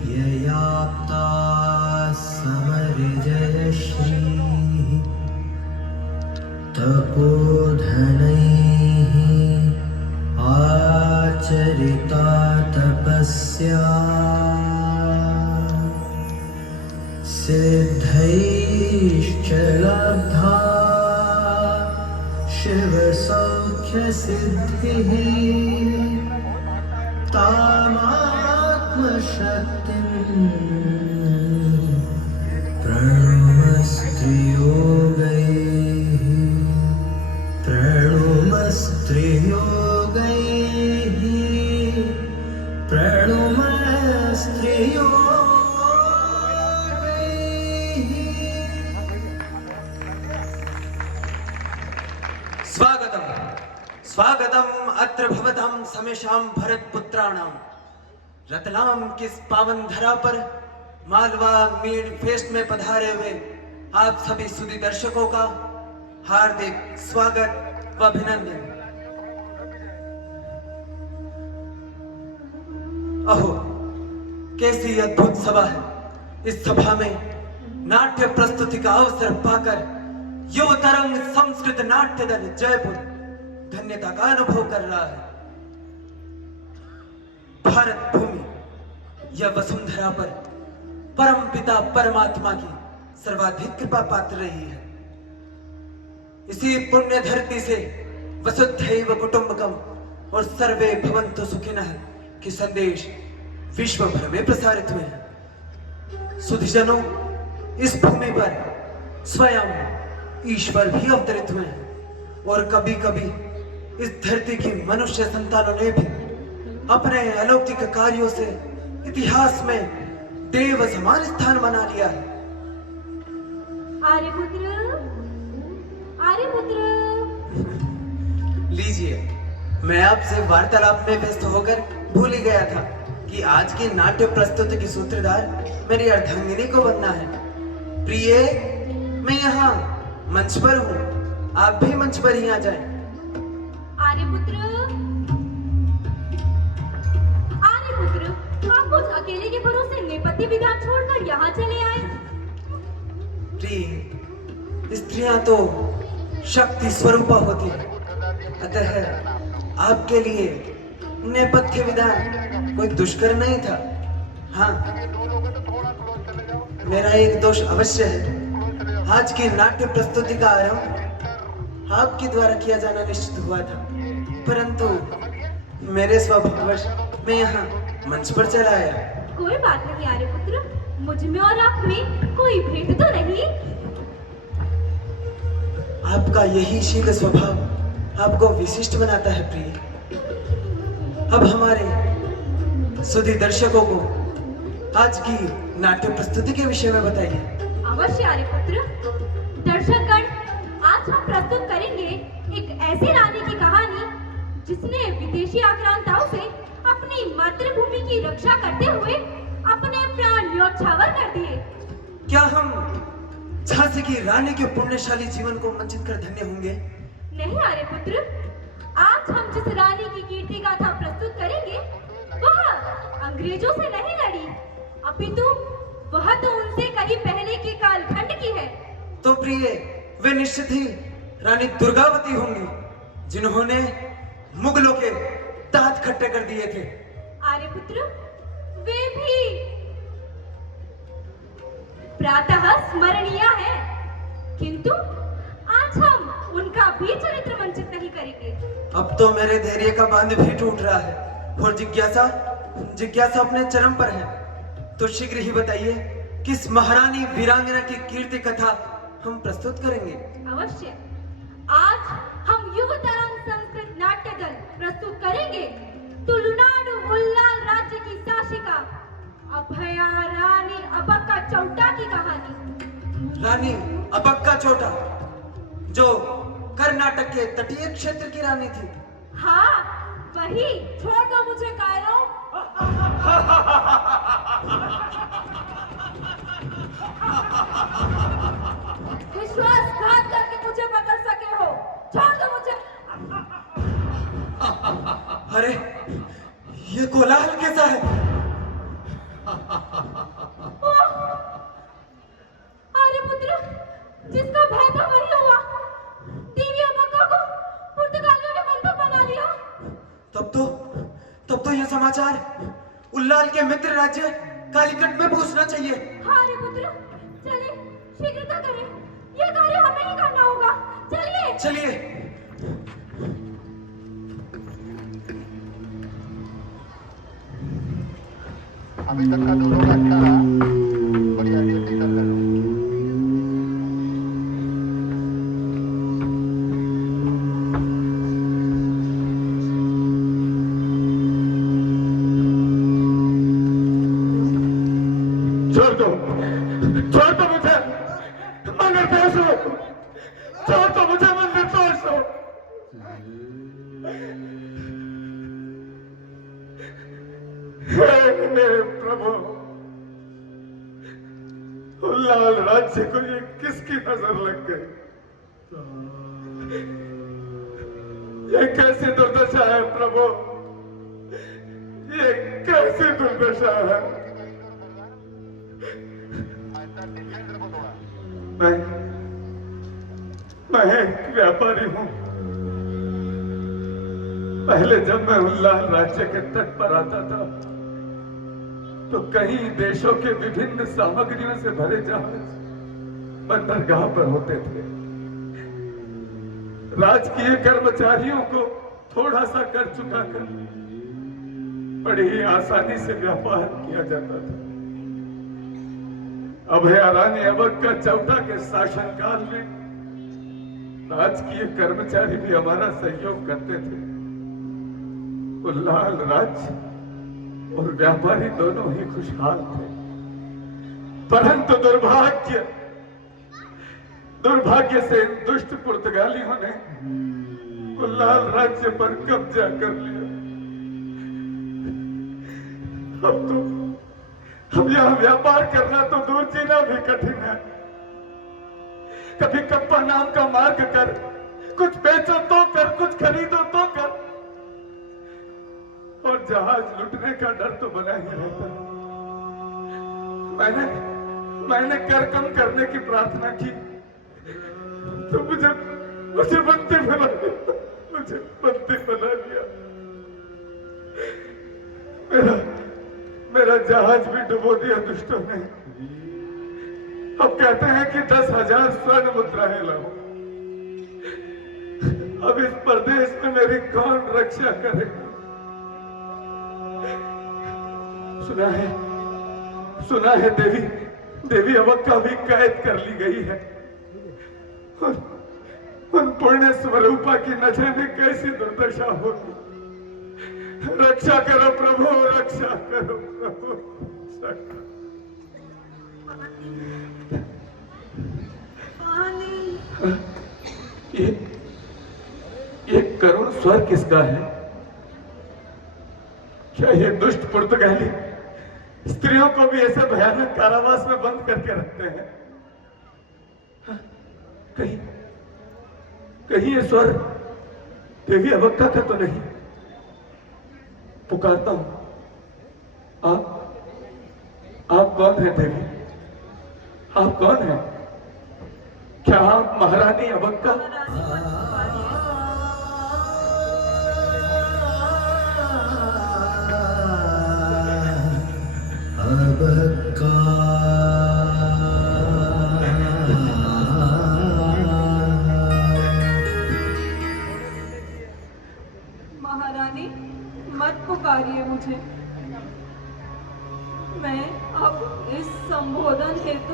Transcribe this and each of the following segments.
वीरैर्ययाप्ता समरजयश्री तपोधनैः आचरिता तपस्या सिद्धैश्च लब्धा शिवसौख्यसिद्धिः तामात्मशक्तिं प्रणुमस्त्रियोगैः स्वागतम स्वागतम अत्र भवतां समेषां भरतपुत्राणां रतलाम किस पावन धरा पर मालवा मीड फेस्ट में पधारे हुए आप सभी सुधी दर्शकों का हार्दिक स्वागत व अभिनंदन। अहो कैसी अद्भुत सभा है। इस सभा में नाट्य प्रस्तुति का अवसर पाकर युव तरंग संस्कृत नाट्य दल जयपुर धन्यता का अनुभव कर रहा है। भारत भूमि यह वसुंधरा पर परम पिता परमात्मा की सर्वाधिक कृपा पात्र रही है। इसी पुण्य धरती से वसुधैव कुटुंबकम और सर्वे भवन्तु सुखिनः के संदेश विश्व भर में प्रसारित हुए हैं। सुधीजनों, इस भूमि पर स्वयं ईश्वर भी अवतरित हुए हैं और कभी कभी इस धरती की मनुष्य संतानों ने भी अपने अलौकिक कार्यों से इतिहास में देव समान स्थान बना लिया है। आर्यपुत्र, आर्यपुत्र। लीजिए, मैं आपसे वार्तालाप में व्यस्त होकर भूल ही गया था कि आज की नाट्य प्रस्तुति की सूत्रधार मेरी अर्धांगिनी को बनना है। प्रिय, मैं यहाँ मंच पर हूँ, आप भी मंच पर ही आ जाएं। आर्यपुत्र, आर्यपुत्र, आप उस अकेले के भरोसे नेपथ्य विधान छोड़कर यहाँ चले आए। प्रिय, स्त्रियां तो शक्ति स्वरूपा होती है, अतः आपके लिए नेपथ्य विधान कोई दुष्कर नहीं था। हाँ, मेरा एक दोष अवश्य है। आज की नाट्य प्रस्तुति का आरंभ आपके द्वारा किया जाना निश्चित हुआ था, परंतु मेरे स्वभाववश मैं यहाँ मंच पर चला आया। कोई बात नहीं आर्यपुत्र, मुझ में और आप में कोई भेद तो नहीं। आपका यही शील स्वभाव आपको विशिष्ट बनाता है। प्रिय, अब हमारे सुधी दर्शकों को आज की नाट्य प्रस्तुति के विषय में बताइए। अवश्य आर्यपुत्र। दर्शकगण, आज हम प्रस्तुत करेंगे एक ऐसी रानी की कहानी जिसने विदेशी आक्रांताओं से अपनी मातृभूमि की रक्षा करते हुए अपने प्राण न्योछावर कर दिए। क्या हम झांसी की रानी के पुण्यशाली जीवन को वंचित कर धन्य होंगे? नहीं आर्यपुत्र, आज हम जिस रानी की कीर्ति गाथा प्रस्तुत करेंगे वह अंग्रेजों से नहीं लड़ी, अपितु वह तो उनसे कहीं पहले के कालखंड की है। तो प्रिय, वे निश्चित ही रानी दुर्गावती होंगी, जिन्होंने मुगलों के दांत खट्टे कर दिए थे। आर्यपुत्र, वे भी प्रातः स्मरणीय है, किंतु आज हम उनका भी चरित्र वंचित नहीं करेंगे। अब तो मेरे धैर्य का बांध भी टूट रहा है और जिज्ञासा अपने चरम पर है। तो शीघ्र ही बताइए, किस महारानी वीरांगना की कीर्ति कथा हम प्रस्तुत करेंगे? अवश्य। आज हम युव तरंग संस्कृत नाट्य दल प्रस्तुत करेंगे तुलुनाडु उल्लाल राज्य की शासिका अभया रानी अबक्का चौटा की कहानी। रानी अबक्का चौटा, जो कर्नाटक के तटीय क्षेत्र की रानी थी। हाँ, वही। छोड़ दो मुझे कायरो। विश्वासघात करके मुझे बदल सके हो, छोड़ दो मुझे। अरे, ये कोलाहल कैसा है? आर्यपुत्र, जिसका भय था वही हुआ। देवी अबक्का को पुर्तगालियों ने बंधक बना लिया। तब तो यह समाचार उल्लाल के मित्र राज्य कालीकट में पहुंचना चाहिए। हाँ आर्यपुत्र, चलिए शीघ्रता करें, यह कार्य हमें ही करना होगा। चलिए चलिए। अभी तक का दोनों अच्छा रहा, बढ़िया ड्यूटी कर रहे हो। छोड़ दो मुझे, मंदिर तोड़ दो। छोड़ दो मुझे, मंदिर तोड़ दो। हे मेरे प्रभु, उल्लाल राज्य को ये किसकी नजर लग गई? ये कैसी दुर्दशा है प्रभु, ये कैसी दुर्दशा है? मैं एक व्यापारी हूं। पहले जब मैं उल्लाल राज्य के तट पर आता था तो कई देशों के विभिन्न सामग्रियों से भरे जहाज बंदरगाह पर होते थे। राजकीय कर्मचारियों को थोड़ा सा कर चुकाकर बड़ी ही आसानी से व्यापार किया जाता था। अभया रानी अबक्का चौटा के शासनकाल में राजकीय कर्मचारी भी हमारा सहयोग करते थे। उल्लाल राज्य और व्यापारी दोनों ही खुशहाल थे, परंतु दुर्भाग्य से इन दुष्ट पुर्तगालियों ने उल्लाल राज्य पर कब्जा कर लिया। अब यहां व्यापार करना तो दूर जीना भी कठिन है। कभी कप्पा नाम का मार्ग कर, कुछ बेचो तो कर, कुछ खरीदो तो कर, और जहाज लुटने का डर तो बना ही रहता है। मैंने कर कम करने की प्रार्थना की तो मुझे बंदी बना दिया। मेरा जहाज भी डुबो दिया दुष्टों ने। अब कहते हैं कि 10,000 स्वर्ण मुद्राएं लाओ। अब इस प्रदेश में मेरी कौन रक्षा करेगा? सुना है देवी अबक्का भी कैद कर ली गई है। उन पुण्य स्वरूपा की न जाने कैसी दुर्दशा होगी। रक्षा करो प्रभु, रक्षा करो प्रभु, रक्षा करो। ये करुण स्वर किसका है? क्या ये दुष्ट पुर्तगाली स्त्रियों को भी ऐसे भयानक कारावास में बंद करके रखते हैं? कहीं ये स्वर देवी अबक्का का तो नहीं? पुकारता हूं, आप कौन है देवी? आप कौन है? क्या आप महारानी अबक्का? अबक्का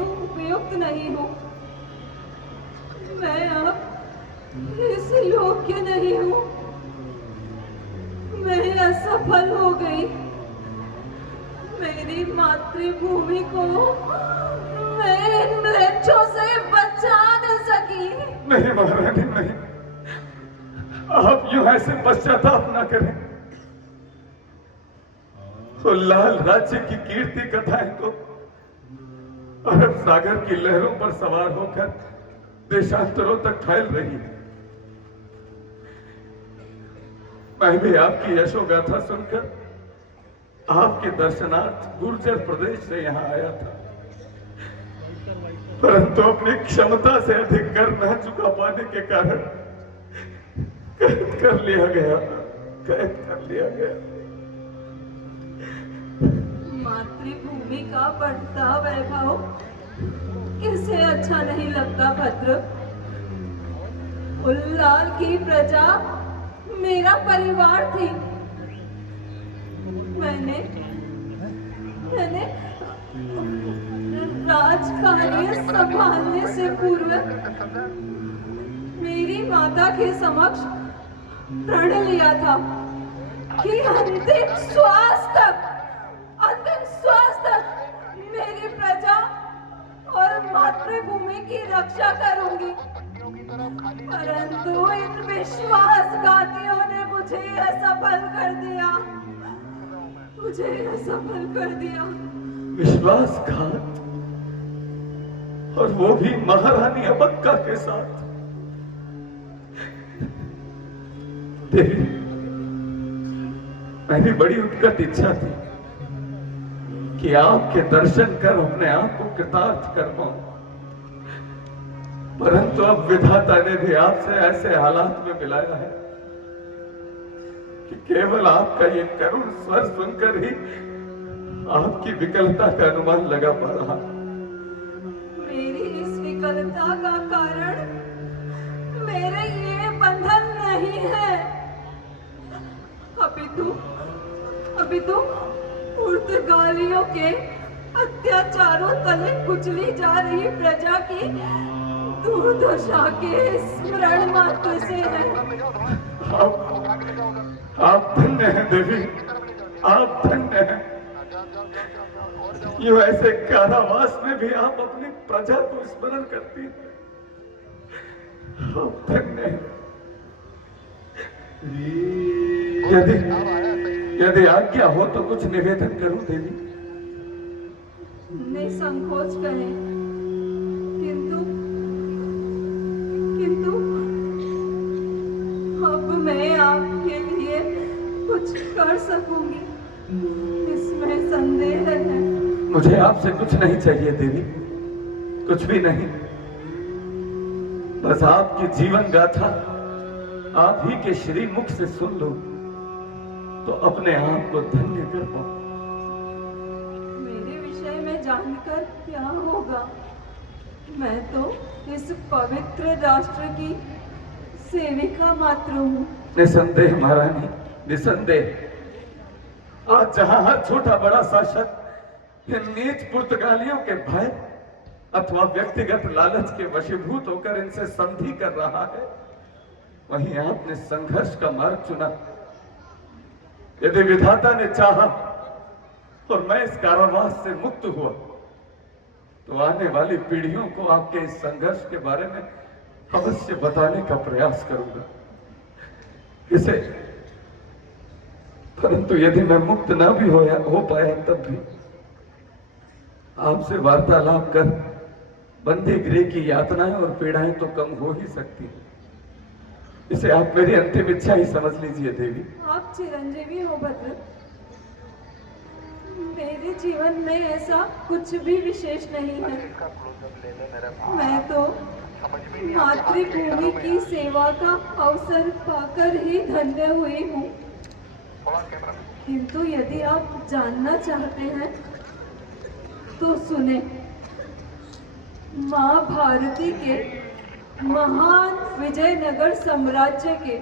उपयुक्त नहीं हूँ। मैं अब इस योग्य नहीं हूँ। मैं असफल हो गई। मेरी मातृभूमि को मैं इन म्लेच्छों से बचा न सकी। नहीं महारानी नहीं, आप यूं ऐसे पश्चाताप ना करें। तो लाल राज्य की कीर्ति कथाएं तो अरब सागर की लहरों पर सवार होकर देशांतरों तक फैल रही है। मैं भी आपकी यशोगाथा सुनकर आपके दर्शनार्थ गुर्जर प्रदेश से यहां आया था, परंतु अपनी क्षमता से अधिक कर न चुका पाने के कारण कैद कर लिया गया। मातृभूमि का बढ़ता वैभव किसे अच्छा नहीं लगता भद्र। उल्लाल की प्रजा मेरा परिवार थी। मैंने राजकार्य संभालने से पूर्व मेरी माता के समक्ष प्रण लिया था कि अंतिम श्वास तक मेरी प्रजा और मातृभूमि की रक्षा करूंगी। परंतु इन विश्वासघातियों ने मुझे असफल कर दिया। विश्वासघात, और वो भी महारानी अबक्का के साथ। देवी, मेरी बड़ी उत्कट इच्छा थी कि आपके दर्शन कर अपने आप को कृतार्थ कर पाऊं, परंतु अब विधाता ने भी आपसे ऐसे हालात में मिलाया है कि केवल आपका ये करुण स्वर सुनकर ही आपकी विकलता का अनुमान लगा पा रहा। मेरी इस विकलता का कारण मेरे ये बंधन नहीं है, अपितु पुर्तगालियों के अत्याचारों तले कुचली जा रही प्रजा की दुर्दशा के स्मरण मात्र से है। आप धन्य हैं देवी, आप धन्य हैं। यूं ऐसे कारावास में भी आप अपनी प्रजा को स्मरण करती हैं। आप धन्य हैं। यदि आज्ञा हो तो कुछ निवेदन करूं देवी। निसंकोच कहें, किंतु अब मैं आपके लिए कुछ कर सकूंगी, इसमें संदेह है। मुझे आपसे कुछ नहीं चाहिए देवी, कुछ भी नहीं। बस आपकी जीवन गाथा आप ही के श्री मुख से सुन लो तो अपने आप को धन्य कर पाओ। मेरे विषय में जानकर क्या होगा? मैं तो इस पवित्र राष्ट्र की सेविका मात्र हूँ। निसंदेह महारानी, निसंदेह। आज जहां हर छोटा बड़ा शासक इन नीच पुर्तगालियों के भय अथवा व्यक्तिगत लालच के वशीभूत होकर इनसे संधि कर रहा है, वहीं आपने संघर्ष का मार्ग चुना। यदि विधाता ने चाहा और मैं इस कारावास से मुक्त हुआ तो आने वाली पीढ़ियों को आपके इस संघर्ष के बारे में अवश्य बताने का प्रयास करूंगा इसे। परंतु यदि मैं मुक्त ना भी हो पाया तब भी आपसे वार्तालाप कर बंदी गृह की यातनाएं और पीड़ाएं तो कम हो ही सकती हैं। इसे आप मेरी अंतिम इच्छा ही समझ लीजिए देवी। आप चिरंजीवी हो भद्र। मेरे जीवन में ऐसा कुछ भी विशेष नहीं है। मैं तो मातृभूमि की सेवा का अवसर पाकर ही धन्य हुई हूँ। किंतु यदि आप जानना चाहते हैं तो सुने। माँ भारती के महान विजयनगर साम्राज्य के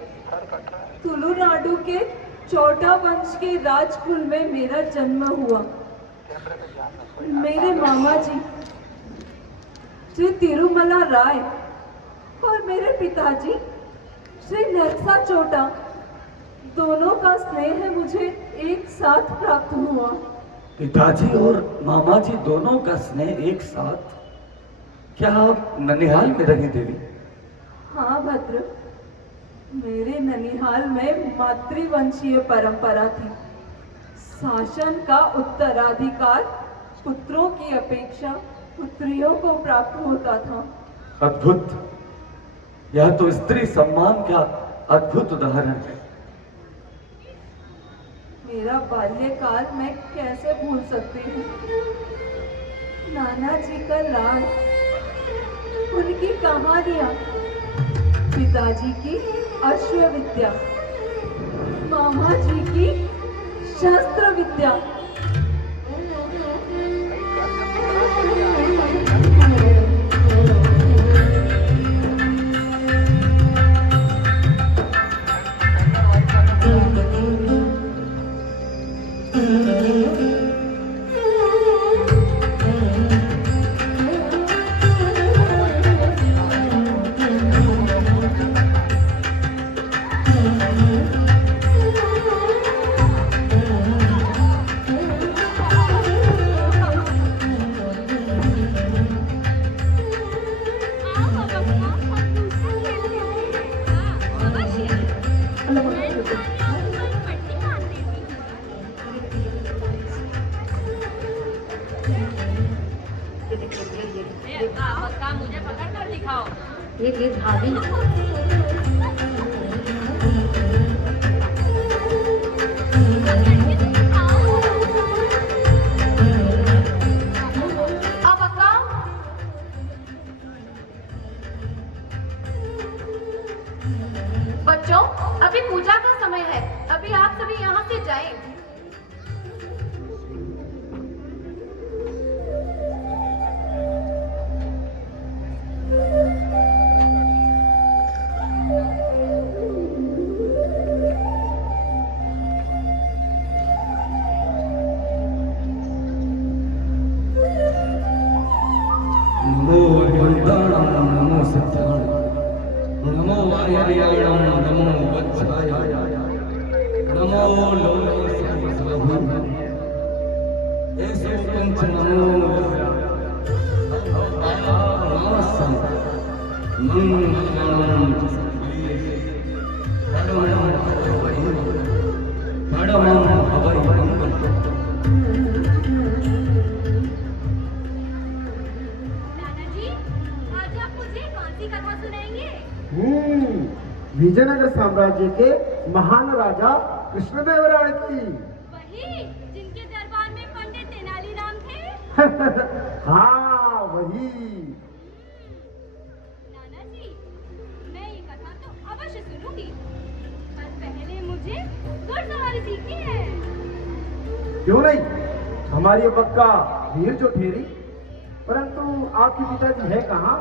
तुलुनाडु के चौटा वंश के राजकुल में मेरा जन्म हुआ। मेरे मामा जी श्री तिरुमला राय और मेरे पिताजी श्री नरसा चोटा, दोनों का स्नेह मुझे एक साथ प्राप्त हुआ। पिताजी और मामा जी दोनों का स्नेह एक साथ? क्या आप ननिहाल में रही देवी? हाँ भद्र, मेरे ननिहाल में मातृवंशीय परंपरा थी। शासन का उत्तराधिकार पुत्रों की अपेक्षा पुत्रियों को प्राप्त होता था। अद्भुत! यह तो स्त्री सम्मान का अद्भुत उदाहरण है। मेरा बाल्यकाल मैं कैसे भूल सकती हूँ। नाना जी का लाड, उनकी कहानियाँ, पिताजी की अश्व विद्या, मामा जी की शस्त्र विद्या। मुझे पकड़ कर दिखाओ। ये भाभी बच्चों, अभी पूजा का समय है, अभी आप सभी यहाँ से जाएं। नमो वरदानं नमो सत्यानं नमो आयर्याणं नमो वत्साय नमो लोलसंस्वभं एषु पंच नमो नमस्सं मंगलं परमं हवै विजयनगर साम्राज्य के महान राजा कृष्णदेवराय की। वही जिनके दरबार में पंडित तेनालीराम थे। हाँ वही। नाना जी, मैं ये कथा तो अवश्य सुनूंगी, पर पहले मुझे घुड़सवारी सीखनी है। क्यों नहीं, हमारी ये पक्का वीर जो ठेरी। परंतु आपके पिताजी है कहाँ?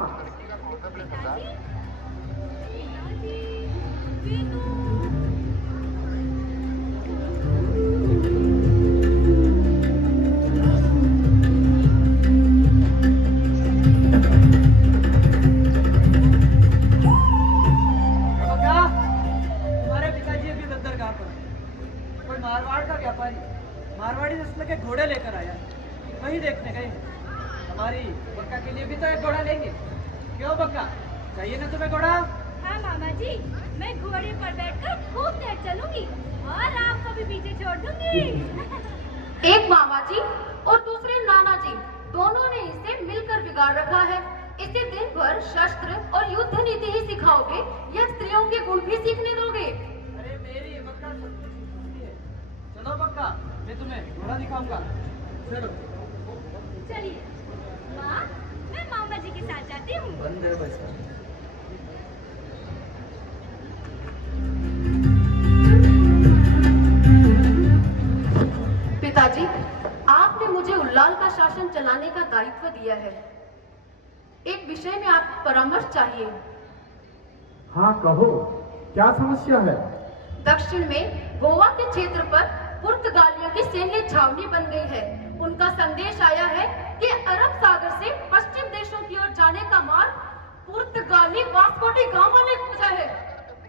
मारवाड़ी नस्ल के घोड़े लेकर आया, वही देखने गए। हमारी बक्का के लिए भी तो एक घोड़ा लेंगे। क्यों बक्का, चाहिए ना तुम्हें घोड़ा? हाँ मामा जी, मैं घोड़े पर बैठकर खूब देर चलूंगी और आपको भी पीछे छोड़ दूंगी। एक मामा जी और दूसरे नाना जी, दोनों ने इसे मिलकर बिगाड़ रखा है। इसे दिन भर शस्त्र और युद्ध नीति ही सिखाओगे या स्त्रियों के गुण भी सीखने दोगे? अरे मेरी बक्का सब कुछ सिखाती है। चलो बक्का, मैं तुम्हें घोड़ा दिखाऊंगा। चलो चलिए माँ, मैं मामा जी के साथ जाती हूँ। बंद है बस। पिताजी, आपने मुझे उल्लाल का शासन चलाने का दायित्व दिया है। एक विषय में आपको परामर्श चाहिए। हाँ कहो, क्या समस्या है? दक्षिण में गोवा के क्षेत्र पर पुर्तगालियों की सैन्य छावनी बन गई है। उनका संदेश आया है कि अरब सागर से पश्चिम देशों की ओर जाने का पुर्तगाली वास्को डी गामा ने खोजा है।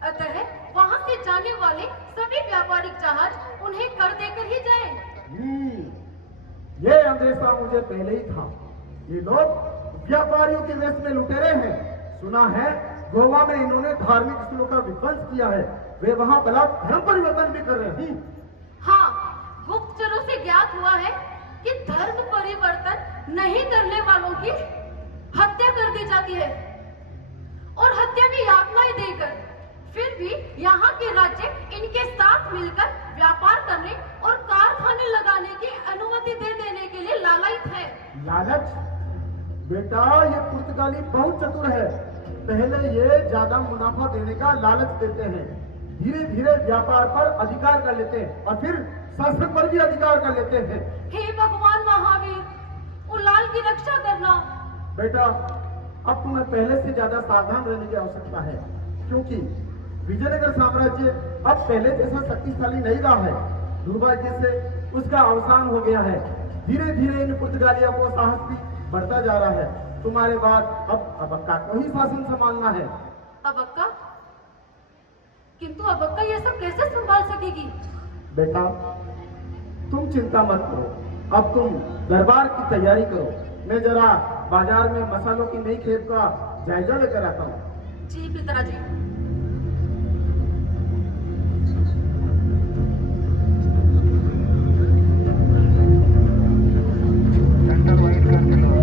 अतः वहां से जाने वाले सभी व्यापारिक जहाज उन्हें कर देकर ही जाएं। ये अंदेशा मुझे पहले ही था। ये लोग व्यापारियों के वेश में लुटेरे हैं। सुना है गोवा में इन्होंने धार्मिक स्थलों का विध्वंस किया है। वे वहां बला धर्म परिवर्तन भी कर रहे हैं। हाँ, गुप्तचरों से ज्ञात हुआ है कि धर्म परिवर्तन नहीं करने वालों की हत्या कर दी जाती है और हत्या की यातनाएं देकर। फिर भी यहाँ के राज्य इनके साथ मिलकर व्यापार करने और कारखाने लगाने की अनुमति दे देने के लिए लालायित है। लालच? बेटा, ये पुर्तगाली बहुत चतुर है। पहले ये ज्यादा मुनाफा देने का लालच देते हैं, धीरे धीरे व्यापार पर अधिकार कर लेते हैं और फिर शासन पर भी अधिकार कर लेते हैं। हे भगवान महावीर, उलाल की रक्षा करना। बेटा, अब तुम्हें पहले से ज्यादा सावधान रहने की आवश्यकता है, क्योंकि विजयनगर साम्राज्य अब पहले जैसा शक्तिशाली नहीं रहा है। दुर्भाग्य से उसका अवसान हो गया है। धीरे धीरे इन पुर्तगालियों को साहस भी बढ़ता जा रहा है। तुम्हारे बाद अब अबक्का को ही शासन संभालना है। अबक्का? किंतु अबक्का ये सब कैसे संभाल सकेगी? बेटा, तुम चिंता मत करो। अब तुम दरबार की तैयारी करो। मैं जरा बाजार में मसालों की नई खेप का जायजा लेकर आता हूँ। जी पिताजी। सेंटर वाइड कर चलो।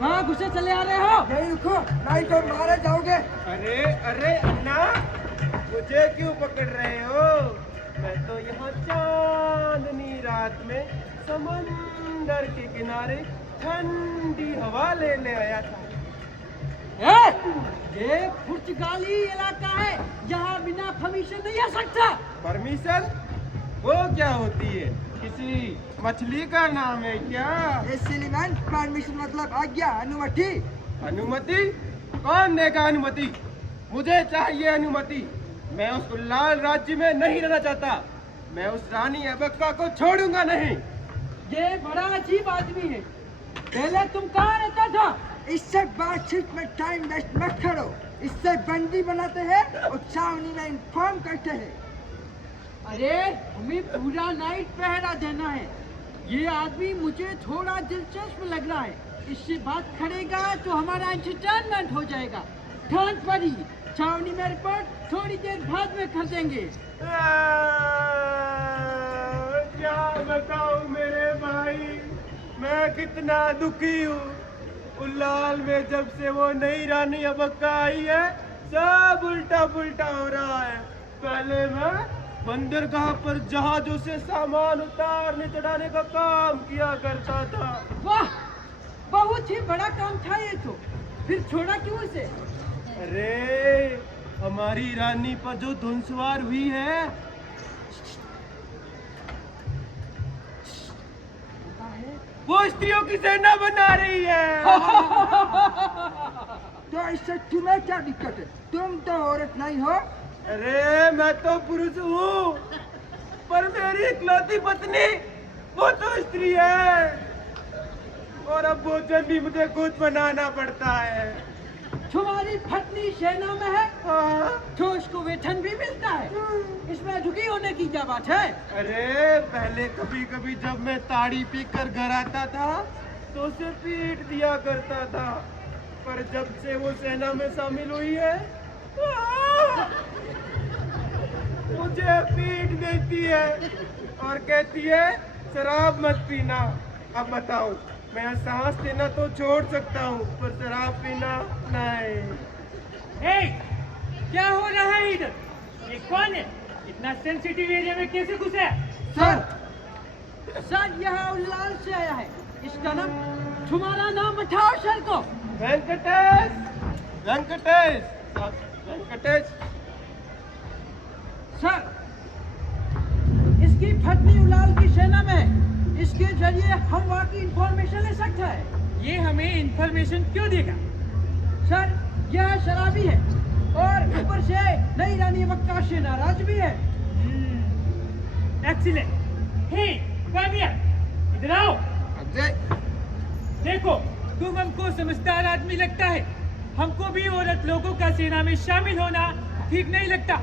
कहाँ घुसे चले आ रहे हो? नहीं रुको, नहीं तो मारे जाओगे। अरे अरे अन्ना, मुझे क्यों पकड़ रहे हो? मैं तो यहाँ चांदनी रात में समंदर के किनारे ठंडी हवा लेने आया था। ये पुर्तगाली इलाका है, यहाँ बिना परमिशन नहीं आ सकता। परमिशन? वो क्या होती है? किसी मछली का नाम है क्या? सिलीमैन, परमिशन मतलब आज्ञा, अनुमति। अनुमति? कौन देगा अनुमति? मुझे चाहिए अनुमति। मैं उस उल्लाल राज्य में नहीं रहना चाहता। मैं उस रानी अबक्का को छोड़ूंगा नहीं। ये बड़ा अजीब आदमी है। पहले तुम कहाँ रहता था? इससे बातचीत में टाइम वेस्ट मत करो। इससे बंदी बनाते हैं और छावनी में इन्फॉर्म करते हैं। अरे हमें पूरा नाइट पहरा देना है। ये आदमी मुझे थोड़ा दिलचस्प लग रहा है। इससे बात करेगा तो हमारा एंटरटेनमेंट हो जाएगा। डोंट वरी, छावनी में रिपोर्ट थोड़ी देर बाद में कर देंगे। क्या बताऊं मेरे भाई, मैं कितना दुखी हूँ। उल्लाल में जब से वो नई रानी अबक्का आई है, सब उल्टा पुल्टा हो रहा है। पहले मैं बंदरगाह पर जहाजों से सामान उतारने चढ़ाने का काम किया करता था। वाह, बहुत ही बड़ा काम था ये तो। फिर छोड़ा क्यों इसे? अरे हमारी रानी पर जो धुनसवार हुई है, वो स्त्रियों की सेना बना रही है। तो इससे तुम्हें क्या दिक्कत है? तुम तो औरत नहीं हो। अरे मैं तो पुरुष हूँ, पर मेरी इकलौती पत्नी वो तो स्त्री है, और अब भोजन भी मुझे खुद बनाना पड़ता है। तुम्हारी पत्नी सेना में है? हाँ। तो उसको वेतन भी मिलता है। इसमें दुखी होने की क्या बात है? अरे पहले कभी कभी जब मैं ताड़ी पीकर घर आता था तो उसे पीट दिया करता था, पर जब से वो सेना में शामिल हुई है मुझे पीट देती है और कहती है शराब मत पीना। अब बताओ, मैं सांस लेना तो छोड़ सकता हूँ, पर शराब पीना नहीं। क्या हो रहा है इधर? ये कौन है? इतना सेंसिटिव एरिया में कैसे घुसा है? सर यहाँ उल्लाल से आया है। इसका नाम, तुम्हारा नाम बताओ सर को। वेंकटेश, वेंकटेश, वेंकटेश। सर, इसकी पत्नी उल्लाल की सेना में है। इसके जरिए हम वहाँ की इंफॉर्मेशन ले सकते हैं। ये हमें इंफॉर्मेशन क्यों देगा? सर, यह शराबी है और ऊपर से नई रानी अबक्का से नाराज भी है। एक्सीलेंट। हे, कम हियर, इधर आओ। देखो, तुम हमको समझदार आदमी लगता है। हमको भी औरत लोगों का सेना में शामिल होना ठीक नहीं लगता।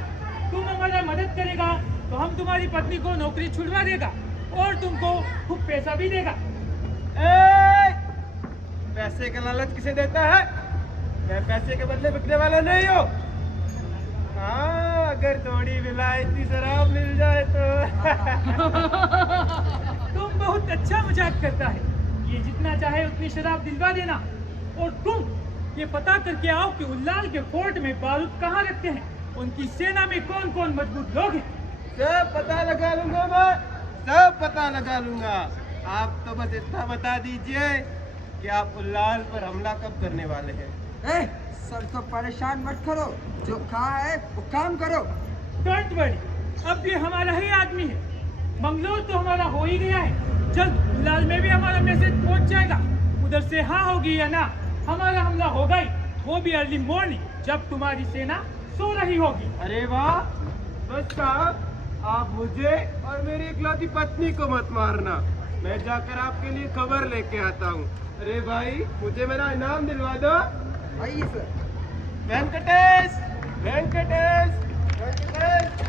तुम हमारा मदद करेगा तो हम तुम्हारी पत्नी को नौकरी छुड़वा देगा और तुमको खूब पैसा भी देगा। पैसे का लालच किसे देता है? मैं पैसे के बदले बिकने वाला नहीं हूँ। हाँ, अगर थोड़ी विलायती शराब मिल जाए तो। तुम बहुत अच्छा मजाक करता है। ये जितना चाहे उतनी शराब दिलवा देना, और तुम ये पता करके आओ कि उल्लाल के फोर्ट में बारूद कहाँ रखते हैं, उनकी सेना में कौन कौन मजबूत लोग हैं। सब पता लगा लूंगा मैं, सब पता लगा लूंगा। आप तो बस इतना बता दीजिए कि आप उल्लाल पर हमला कब करने वाले हैं। सर को परेशान मत करो, जो कहा है वो काम करो। डोंट वरी, अब ये हमारा ही आदमी है। मंगलोर तो हमारा हो ही गया है, जल्द उल्लाल में भी हमारा मैसेज पहुंच जाएगा। उधर से हाँ होगी या ना, हमारा हमला होगा ही, वो भी अर्ली मॉर्निंग, जब तुम्हारी सेना सो रही होगी। अरे वाह, बस साहब, आप मुझे और मेरी इकलौती पत्नी को मत मारना। मैं जाकर आपके लिए खबर लेके आता हूँ। अरे भाई, मुझे मेरा इनाम दिलवा दो। आइए सर। वेंकटेश, वेंकटेश, वेंकटेश।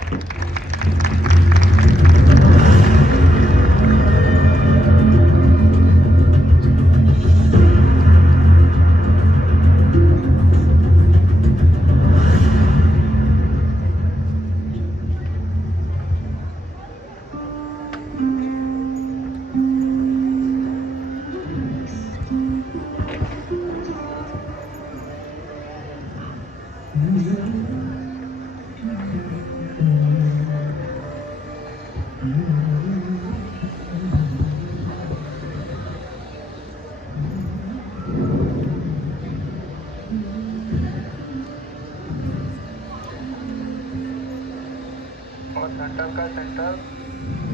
सेंटर का सेंटर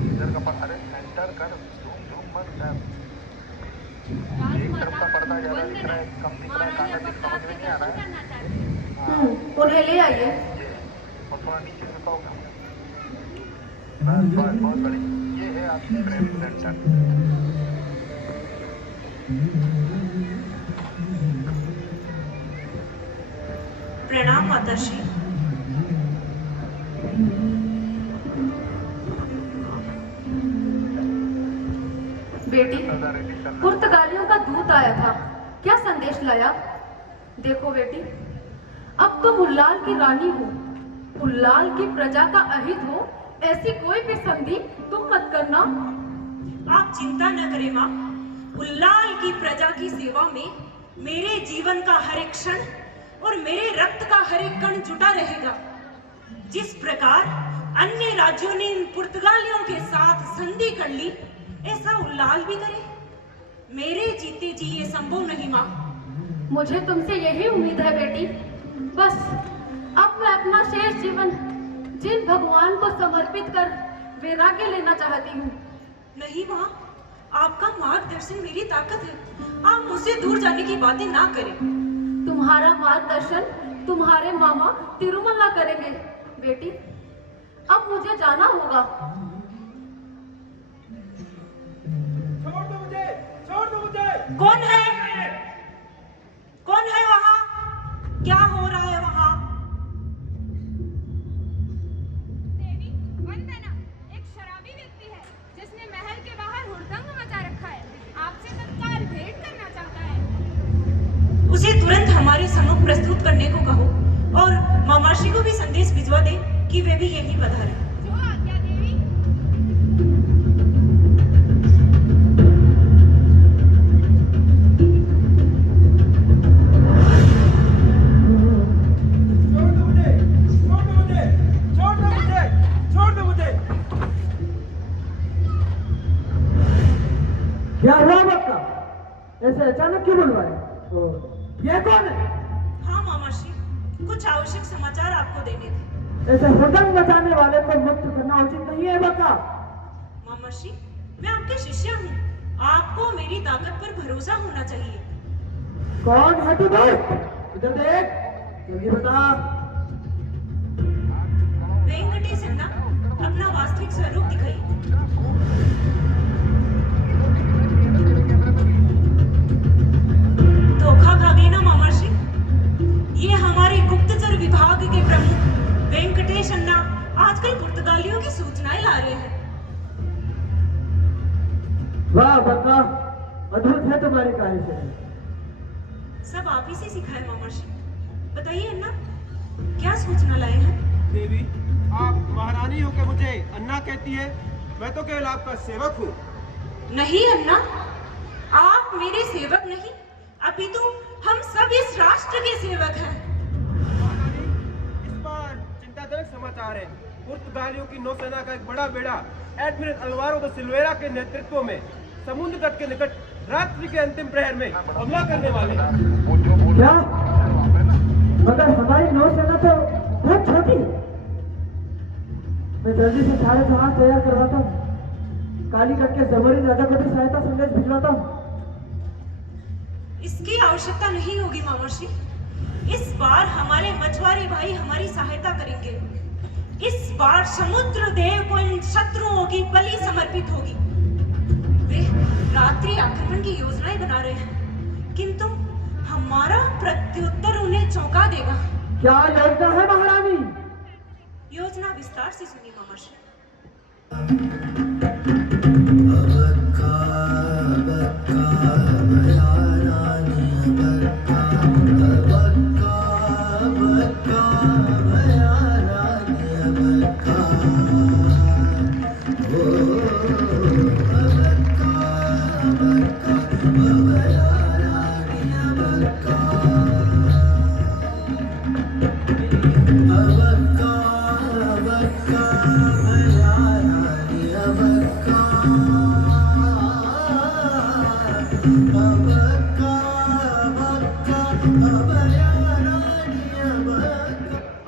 इधर का अरे सेंटर कर, जूम जूम मत कर। एक तरफ का पर्दा ज्यादा दिख रहा है, कम दिख रहा है, कहाँ दिख समझ में नहीं आ रहा है। उन्हें ले आइए। और थोड़ा नीचे से पाओ, बस बस बहुत बढ़िया। ये है आपकी फ्रेम सेंटर। प्रणाम माताश्री। बेटी, पुर्तगालियों का दूत आया था, क्या संदेश लाया? देखो बेटी, अब तुम उल्लाल की रानी हो, उल्लाल की प्रजा का अहित हो, ऐसी कोई भी संधि तुम मत करना। आप चिंता न करें माँ, उल्लाल की प्रजा की सेवा में मेरे जीवन का हर एक क्षण और मेरे रक्त का हर एक कण जुटा रहेगा। जिस प्रकार अन्य राज्यों ने इन पुर्तगालियों के साथ संधि कर ली, ऐसा उल्लाल भी करे। मेरे जीते जी ये संभव नहीं माँ। मुझे तुमसे यही उम्मीद है बेटी। बस अब मैं अपना शेष जीवन जिन भगवान को समर्पित कर वैराग्य लेना चाहती हूँ। नहीं माँ, आपका मार्गदर्शन मेरी ताकत है, आप मुझसे दूर जाने की बातें ना करें। तुम्हारा मार्गदर्शन तुम्हारे मामा तिरुमला करेंगे बेटी। अब मुझे जाना होगा। छोड़ दो मुझे, छोड़ दो मुझे। कौन है? कौन है वहाँ? क्या हो रहा है वहाँ? देवी, वंदना एक शराबी व्यक्ति है जिसने महल के बाहर हुड़दंग मचा रखा है। आपसे तत्काल भेंट करना चाहता है। उसे तुरंत हमारे सम्मुख प्रस्तुत करने को कहो और मामाश्री को भी संदेश भिजवा दे कि वे भी यहीं पधारे। जो आज्ञा देवी। छोड़ दो मुझे, छोड़ दो मुझे, छोड़ दो मुझे, छोड़ दो मुझे। क्या हुआ बक्का? ऐसे अचानक क्यों बुलवाए? ये कौन है? हाँ मामाश्री, कुछ आवश्यक समाचार आपको देने थे। ऐसे हुड़दंग मचाने वाले को मुक्त करना उचित नहीं है बक्का। मामाश्री, मैं आपके शिष्य हूँ, आपको मेरी ताकत पर भरोसा होना चाहिए। कौन है तू दोस्त? इधर देख, जल्दी बता। वेंकटेश अन्ना, अपना वास्तविक स्वरूप दिखाइए। धोखा खा गई ना मामाश्री? ये हमारे गुप्तचर विभाग के प्रमुख वेंकटेश अन्ना आजकल पुर्तगालियों की सूचनाएं ला रहे हैं। वाह बक्का, अद्भुत है तुम्हारी कार्यशैली। सब आप ही से सीखा है मामाश्री। बताइए अन्ना, क्या सूचना लाए हैं? देवी, आप महारानी हो के मुझे अन्ना कहती है? मैं तो केवल आपका सेवक हूँ। नहीं अन्ना, आप मेरे सेवक नहीं, अपितु हम सब इस राष्ट्र के सेवक हैं। महारानी, इस बार चिंताजनक समाचार है। पुर्तगालियों की नौसेना का एक बड़ा बेड़ा एडमिरल अल्वारो द सिल्वेरा के नेतृत्व में समुद्र तट के निकट रात्रि के अंतिम प्रहर में हमला करने वाले हैं। क्या? मगर हमारी नौसेना तो बहुत छोटी है। मैं जल्दी से सारे जहाज तैयार करवाता हूँ, कालीकट के जबरी राजा को भी सहायता संदेश भिजवाता हूँ। इसकी आवश्यकता नहीं होगी मामाश्री। इस बार हमारे मछुआरे भाई हमारी सहायता करेंगे। इस बार समुद्र देव को इन शत्रुओं की बलि समर्पित होगी। वे रात्रि आक्रमण की योजनाएं बना रहे हैं, किंतु हमारा प्रत्युत्तर उन्हें चौंका देगा। क्या योजना है महारानी? योजना विस्तार से सुनिए मामाश्री।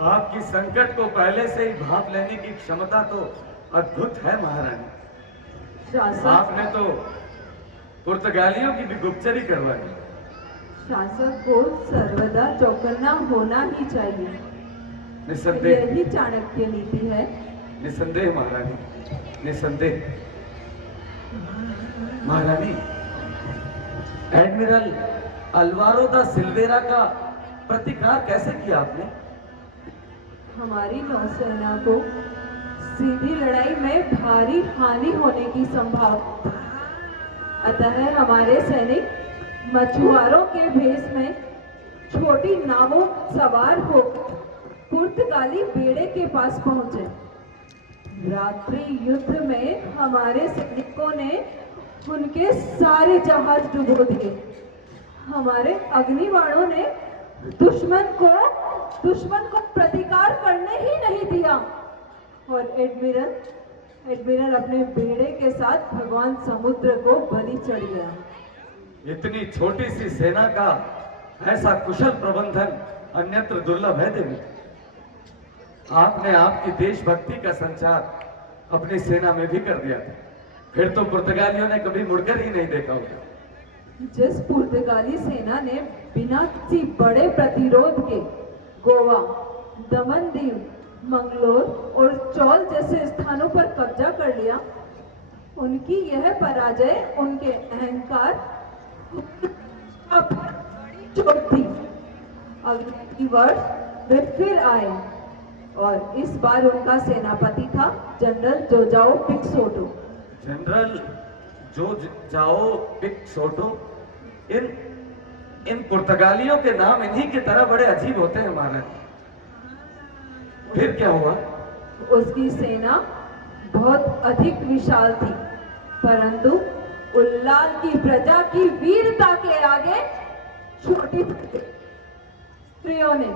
आपकी संकट को पहले से ही भाप लेने की क्षमता तो अद्भुत है महारानी। शासक, आपने तो पुर्तगालियों की भी गुप्तचरी करवाई। शासक को सर्वदा चौकन्ना होना ही चाहिए। निसंदेह, यही चाणक्य नीति है। निसंदेह महारानी, निसंदेह। महारानी, एडमिरल अल्वारो दा सिल्वेरा का प्रतिकार कैसे किया आपने? हमारी नौसेना को सीधी लड़ाई में भारी हानि होने की संभावना, अतः हमारे सैनिक मछुआरों के भेष में छोटी नावों सवार होकर पुर्तगाली बेड़े के पास पहुंचे। रात्रि युद्ध में हमारे सैनिकों ने उनके सारे जहाज डुबो दिए। हमारे अग्निबाणों ने दुश्मन को प्रतिकार करने ही नहीं दिया और एडमिरल अपने बेड़े के साथ भगवान समुद्र को बलि चढ़ गया। इतनी छोटी सी सेना का ऐसा कुशल प्रबंधन अन्यत्र दुर्लभ है देवी। आपने आपकी देशभक्ति का संचार अपनी सेना में भी कर दिया था, फिर तो पुर्तगालियों ने कभी मुड़कर ही नहीं देखा होगा। जिस पुर्तगाली सेना ने बिना किसी बड़े प्रतिरोध के गोवा, दमन-दीव, मंगलोर और चौल जैसे स्थानों पर कब्जा कर लिया, उनकी यह पराजय उनके अहंकार पर बड़ी चोट थी। अगले वर्ष वे फिर आए और इस बार उनका सेनापति था जनरल जोजाओ पिक्सोटो। जनरल जोजाओ पिक्सोटो। इन पुर्तगालियों के नाम इन्हीं की तरह बड़े अजीब होते हैं महाराज। फिर क्या हुआ? उसकी सेना बहुत अधिक विशाल थी, परंतु उल्लाल की प्रजा की वीरता के आगे छोटी थी। स्त्रियों ने,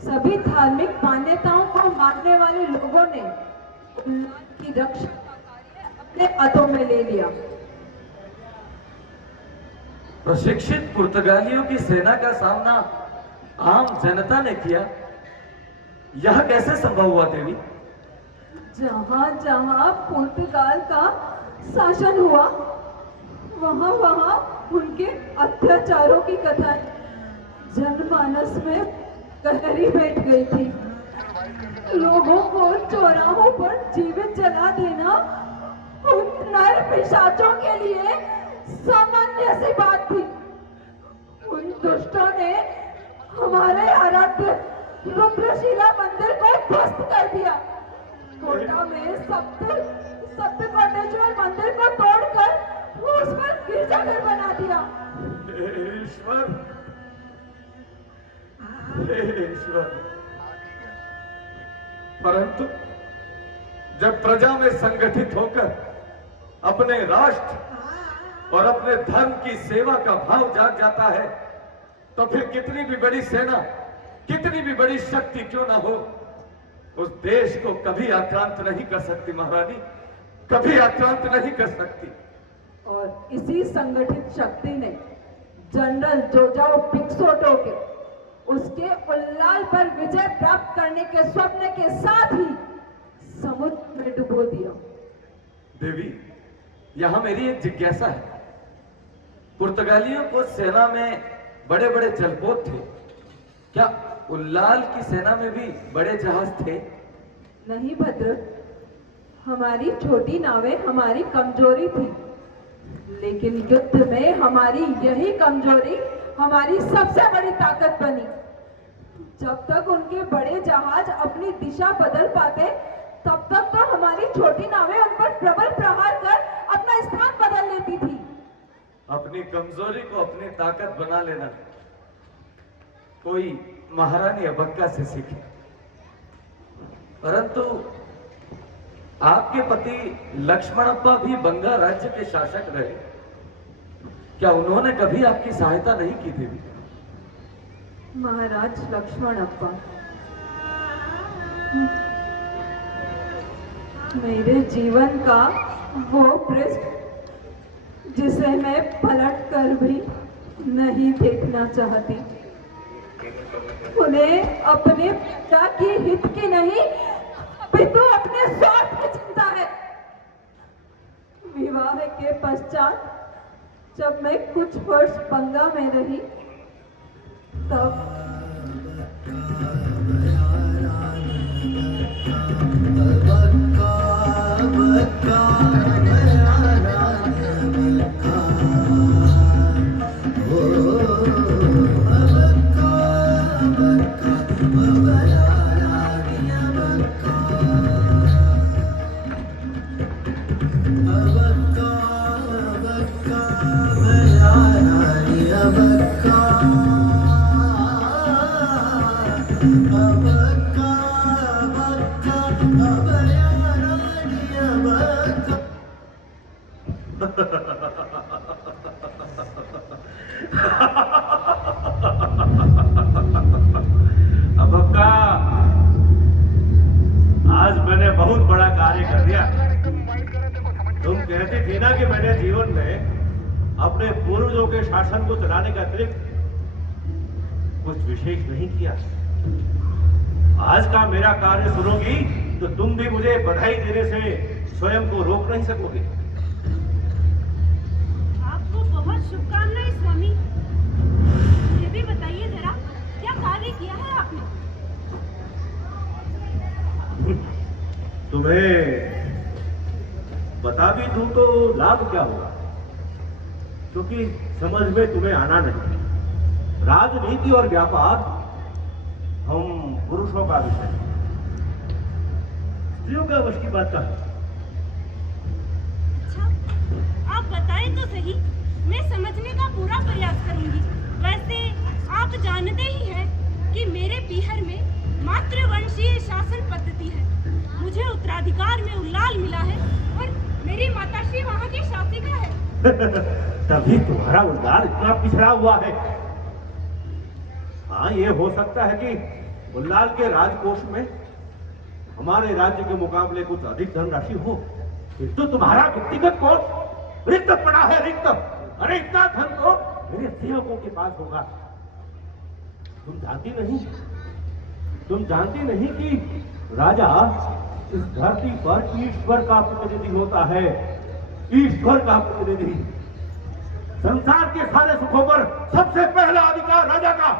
सभी धार्मिक मान्यताओं को मानने वाले लोगों ने उल्लाल की रक्षा का कार्य अपने हाथों में ले लिया। प्रशिक्षित पुर्तगालियों की सेना का सामना आम जनता ने किया, यह कैसे संभव हुआ देवी? जहां जहां पुर्तगाल का शासन हुआ, वहां वहां उनके अत्याचारों की कथा जनमानस में गहरी बैठ गई थी। लोगों को चौराहों पर जीवित जला देना उन नर पिशाचों के लिए सामान्य सी बात थी। उन दुष्टों ने हमारे आराध्य रुद्रशिला मंदिर को ध्वस्त कर दिया। कोटा में सप्तकोटेश्वर मंदिर को तोड़कर उस पर गिरजाघर बना दिया। ईश्वर, परंतु जब प्रजा में संगठित होकर अपने राष्ट्र और अपने धर्म की सेवा का भाव जाग जाता है, तो फिर कितनी भी बड़ी सेना, कितनी भी बड़ी शक्ति क्यों ना हो, उस देश को कभी आक्रांत नहीं कर सकती महारानी, कभी आक्रांत नहीं कर सकती। और इसी संगठित शक्ति ने जनरल जोजाओ पिक्सोटो के उसके उल्लाल पर विजय प्राप्त करने के स्वप्न के साथ ही समुद्र में डुबो दिया। देवी, यहां मेरी एक जिज्ञासा है। पुर्तगालियों को सेना में बड़े बड़े जलपोत थे, क्या उल्लाल की सेना में भी बड़े जहाज थे? नहीं भद्र, हमारी छोटी नावें हमारी कमजोरी थी, लेकिन युद्ध में हमारी यही कमजोरी हमारी सबसे बड़ी ताकत बनी। जब तक उनके बड़े जहाज अपनी दिशा बदल पाते, तब तक तो हमारी छोटी नावें उन पर प्रबल प्रहार कर अपना स्थान बदल लेती थी। अपनी कमजोरी को अपनी ताकत बना लेना कोई महारानी अबक्का से सीखे। परंतु आपके पति लक्ष्मणप्पा भी बंगा राज्य के शासक रहे, क्या उन्होंने कभी आपकी सहायता नहीं की थी? महाराज लक्ष्मणप्पा मेरे जीवन का वो पृष्ठ जिसे मैं पलट कर भी नहीं देखना चाहती। उन्हें अपने पिता के हित की नहीं, अपितु अपने स्वार्थ की चिंता है। विवाह के पश्चात जब मैं कुछ वर्ष बंगा में रही, तब अबक्का, आज मैंने बहुत बड़ा कार्य कर दिया। तुम कहती थी ना कि मैंने जीवन में अपने पूर्वजों के शासन को चलाने का अतिरिक्त कुछ विशेष नहीं किया। आज का मेरा कार्य सुनोगी तो तुम भी मुझे बधाई देने से स्वयं को रोक नहीं सकोगे। आपको बहुत शुभकामनाएं स्वामी। ये भी बताइए जरा, क्या कार्य किया है आपने? तुम्हें बता भी दूं तो लाभ क्या होगा, क्योंकि समझ में तुम्हें आना नहीं। राजनीति और व्यापार हम पुरुषों का विषय है, स्त्रियों का वश की बात का है। अच्छा, आप बताएं तो सही, मैं समझने का पूरा प्रयास करूंगी। वैसे आप जानते ही हैं कि मेरे पीहर में मातृवंशीय शासन पद्धति है। मुझे उत्तराधिकार में उल्लाल मिला है और मेरी माताश्री वहाँ की शासिका है। तभी तुम्हारा उल्लाल इतना पिछड़ा हुआ है। हाँ, ये हो सकता है कि उल्लाल के राजकोष में हमारे राज्य के मुकाबले कुछ अधिक धनराशि हो, किंतु तुम्हारा व्यक्तिगत कोष रिक्त पड़ा है, रिक्त। अरे इतना धन तो मेरे सेवकों के पास होगा। तुम जानती नहीं कि राजा इस धरती पर ईश्वर का प्रतिनिधि होता है, ईश्वर का प्रतिनिधि। संसार के सारे सुखों पर सबसे पहला अधिकार राजा का,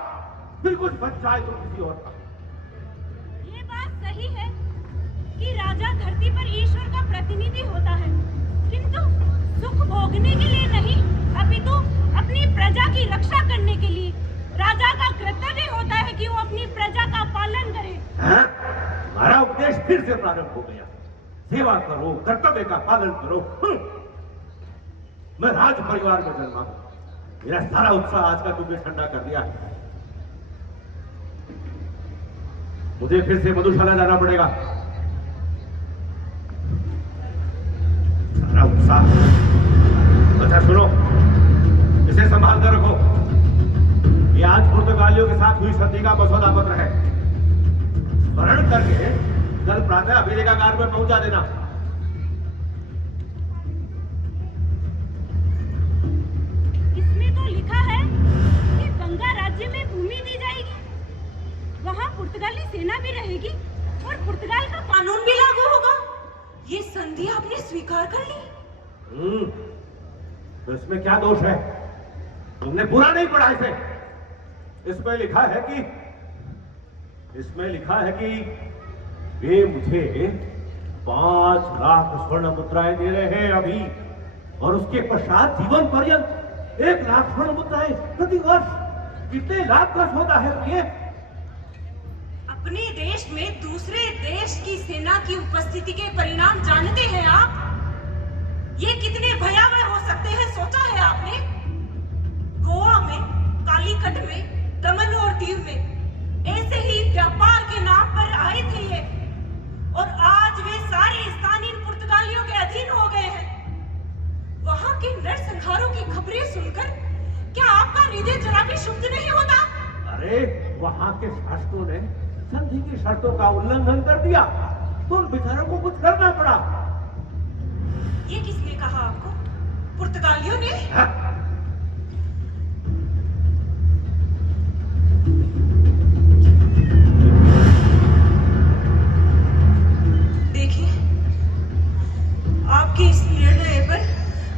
फिर कुछ बच जाए तो किसी और का। ये बात सही है कि राजा धरती पर ईश्वर का प्रतिनिधि होता है, किंतु सुख भोगने के लिए नहीं, अपितु अपनी प्रजा की रक्षा करने के लिए। राजा का कर्तव्य होता है कि वो अपनी प्रजा का पालन करे। हमारा उपदेश फिर से प्रारंभ हो गया। सेवा करो, कर्तव्य का पालन करो। मैं राज परिवार में जन्मा हूं, मेरा सारा उत्साह आज का तुमने ठंडा कर दिया। मुझे फिर से मधुशाला जाना पड़ेगा। सारा उत्साह। अच्छा सुनो, इसे संभाल कर रखो। ये आज पुर्तगालियों के साथ हुई संधि का मसौदा पत्र है। स्मरण करके कल प्रातः अभिलेखागार में पहुंचा देना। इसमें तो लिखा है कि गंगा राज्य में भूमि दी जाएगी, वहाँ पुर्तगाली सेना भी रहेगी और पुर्तगाल का कानून भी लागू होगा। ये संधि आपने स्वीकार कर ली? तो इसमें क्या दोष है? तुमने पूरा नहीं पढ़ा इसे। इसमें लिखा है कि वे मुझे 5 लाख स्वर्ण मुद्राएं दे रहे हैं अभी, और उसके पश्चात जीवन पर्यंत 1 लाख स्वर्ण मुद्राएं प्रति वर्ष। कितने लाख खर्च होता है ये? अपने देश में दूसरे देश की सेना की उपस्थिति के परिणाम जानते हैं आप? ये कितने भयावह हो सकते हैं, सोचा है आपने? गोवा में, कालीकट में, दमन और दीव में ऐसे ही व्यापार के नाम पर आए थे ये, और आज वे सारे स्थानीय पुर्तगालियों के अधीन हो गए हैं। वहां के नरसंहारों की खबरें सुनकर क्या आपका हृदय जरा भी शुद्ध नहीं होता? अरे वहां के शासकों ने संधि की शर्तों का उल्लंघन कर दिया, तो उन बेचारों को कुछ करना पड़ा। ये किसने कहा आपको? पुर्तगालियों ने? देखिए, आपके इस निर्णय पर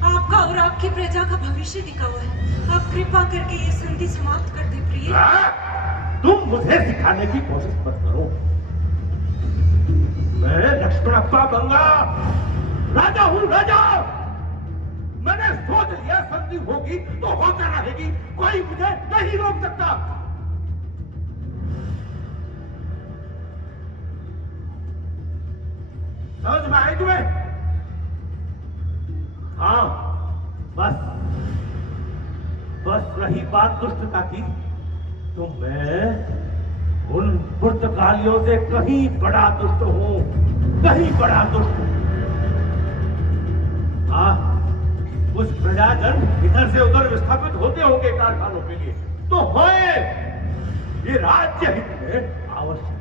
आपका और आपकी प्रजा का भविष्य टिका हुआ है। आप कृपा करके ये संधि समाप्त कर दे प्रिय। तुम मुझे सिखाने की कोशिश मत करो। मैं लक्ष्मणप्पा बंगा राजा हूँ, राजा। मैंने सोच लिया संधि होगी तो होकर रहेगी, कोई मुझे नहीं रोक सकता। समझ में आई तुम्हें? हाँ, बस रही बात दुष्टता की, तो उन पुर्तगालियों से कहीं बड़ा दुष्ट हूं, कहीं बड़ा दुष्ट हूं। कुछ प्रजाजन इधर से उधर विस्थापित होते होंगे कारखानों के लिए, तो होए, ये राज्य हित में आवश्यक।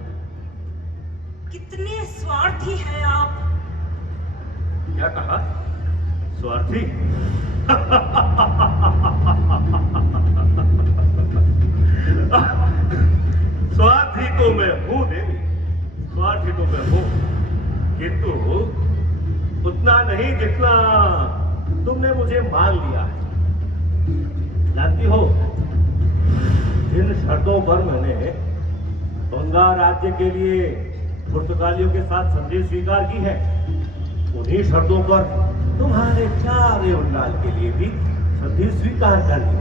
कितने स्वार्थी हैं आप। क्या कहा? स्वार्थी? स्वार्थी तो मैं हूं देवी, स्वार्थी तो मैं हूं, किंतु उतना नहीं जितना तुमने मुझे मान लिया है। जानती हो, जिन शर्तों पर मैंने बंगाल राज्य के लिए पुर्तगालियों के साथ संधि स्वीकार की है, उन्हीं शर्तों पर तुम्हारे प्यारे उल्लाल के लिए भी संधि स्वीकार कर ली।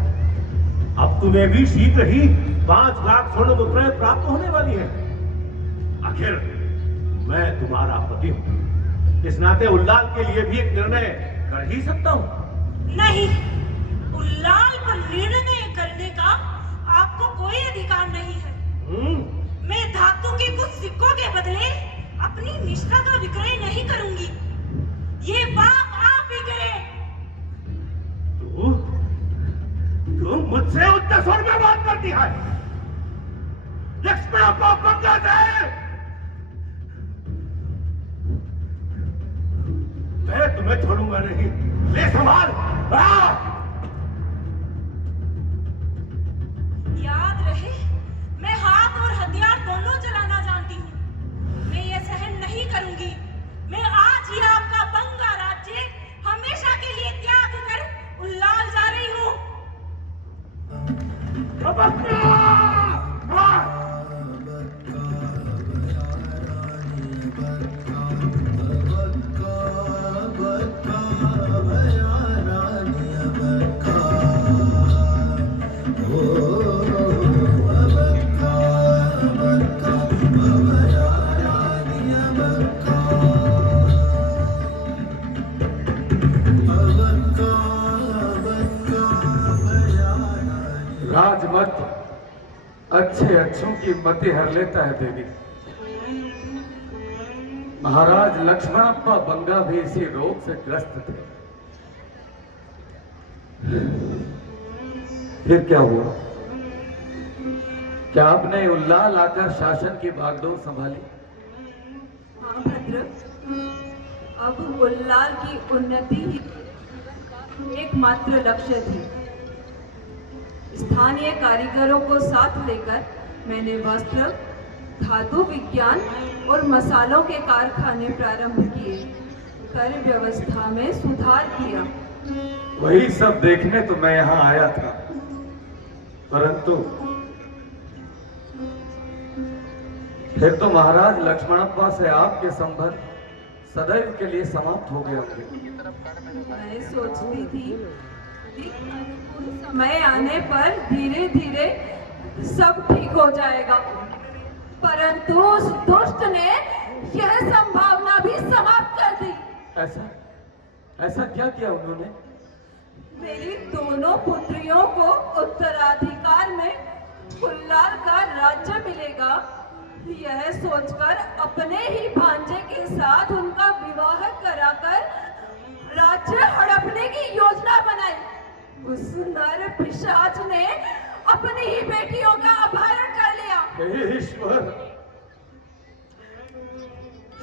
अब तुम्हें भी शीघ्र ही 5 लाख स्वर्ण मुद्राएं प्राप्त होने वाली है। आखिर मैं तुम्हारा पति हूं, इस नाते उल्लाल के लिए भी एक निर्णय कर ही सकता हूं। नहीं, उल्लाल पर निर्णय करने का आपको कोई अधिकार नहीं है। मैं धातु के कुछ सिक्कों के बदले अपनी निष्ठा का विक्रय नहीं करूंगी। ये पाप आप ही करें। तू मुझसे उच्च स्वर में बात करती है। लक्ष्मण को पंगा दे। मैं तुम्हें छोड़ूंगा नहीं। ले संभाल। याद रहे, मैं हाथ और हथियार दोनों चलाना जानती हूँ। मैं ये सहन नहीं करूंगी। मैं आज ही आपका बंगा राज्य हमेशा के लिए त्याग कर उल्लाल जा रही हूँ। राजमत अच्छे अच्छों की मति हर लेता है देवी। महाराज लक्ष्मणप्पा बंगा भी इसी रोग से ग्रस्त थे। फिर क्या हुआ? क्या आपने उल्लाल आकर शासन की बागडोर संभाली? हाँ भद्र, अब उल्लाल की उन्नति ही एकमात्र लक्ष्य थी। स्थानीय कारीगरों को साथ लेकर मैंने वस्त्र, धातु विज्ञान और मसालों के कारखाने प्रारंभ किए, कर व्यवस्था में सुधार किया। वही सब देखने तो मैं यहाँ आया था, परंतु फिर तो महाराज लक्ष्मणप्पा से आपके संबंध सदैव के लिए समाप्त हो गए होंगे। मैं सोचती थी समय आने पर धीरे धीरे सब ठीक हो जाएगा, परंतु उस दुष्ट ने यह संभावना भी समाप्त कर दी। ऐसा क्या किया उन्होंने? मेरी दोनों पुत्रियों को उत्तराधिकार में उल्लाल का राज्य मिलेगा, यह सोचकर अपने ही भांजे के साथ उनका विवाह कराकर राज्य हड़पने की योजना बनाई। उस नर पिशाच ने अपनी ही बेटियों का अपहरण कर लिया। हे ईश्वर,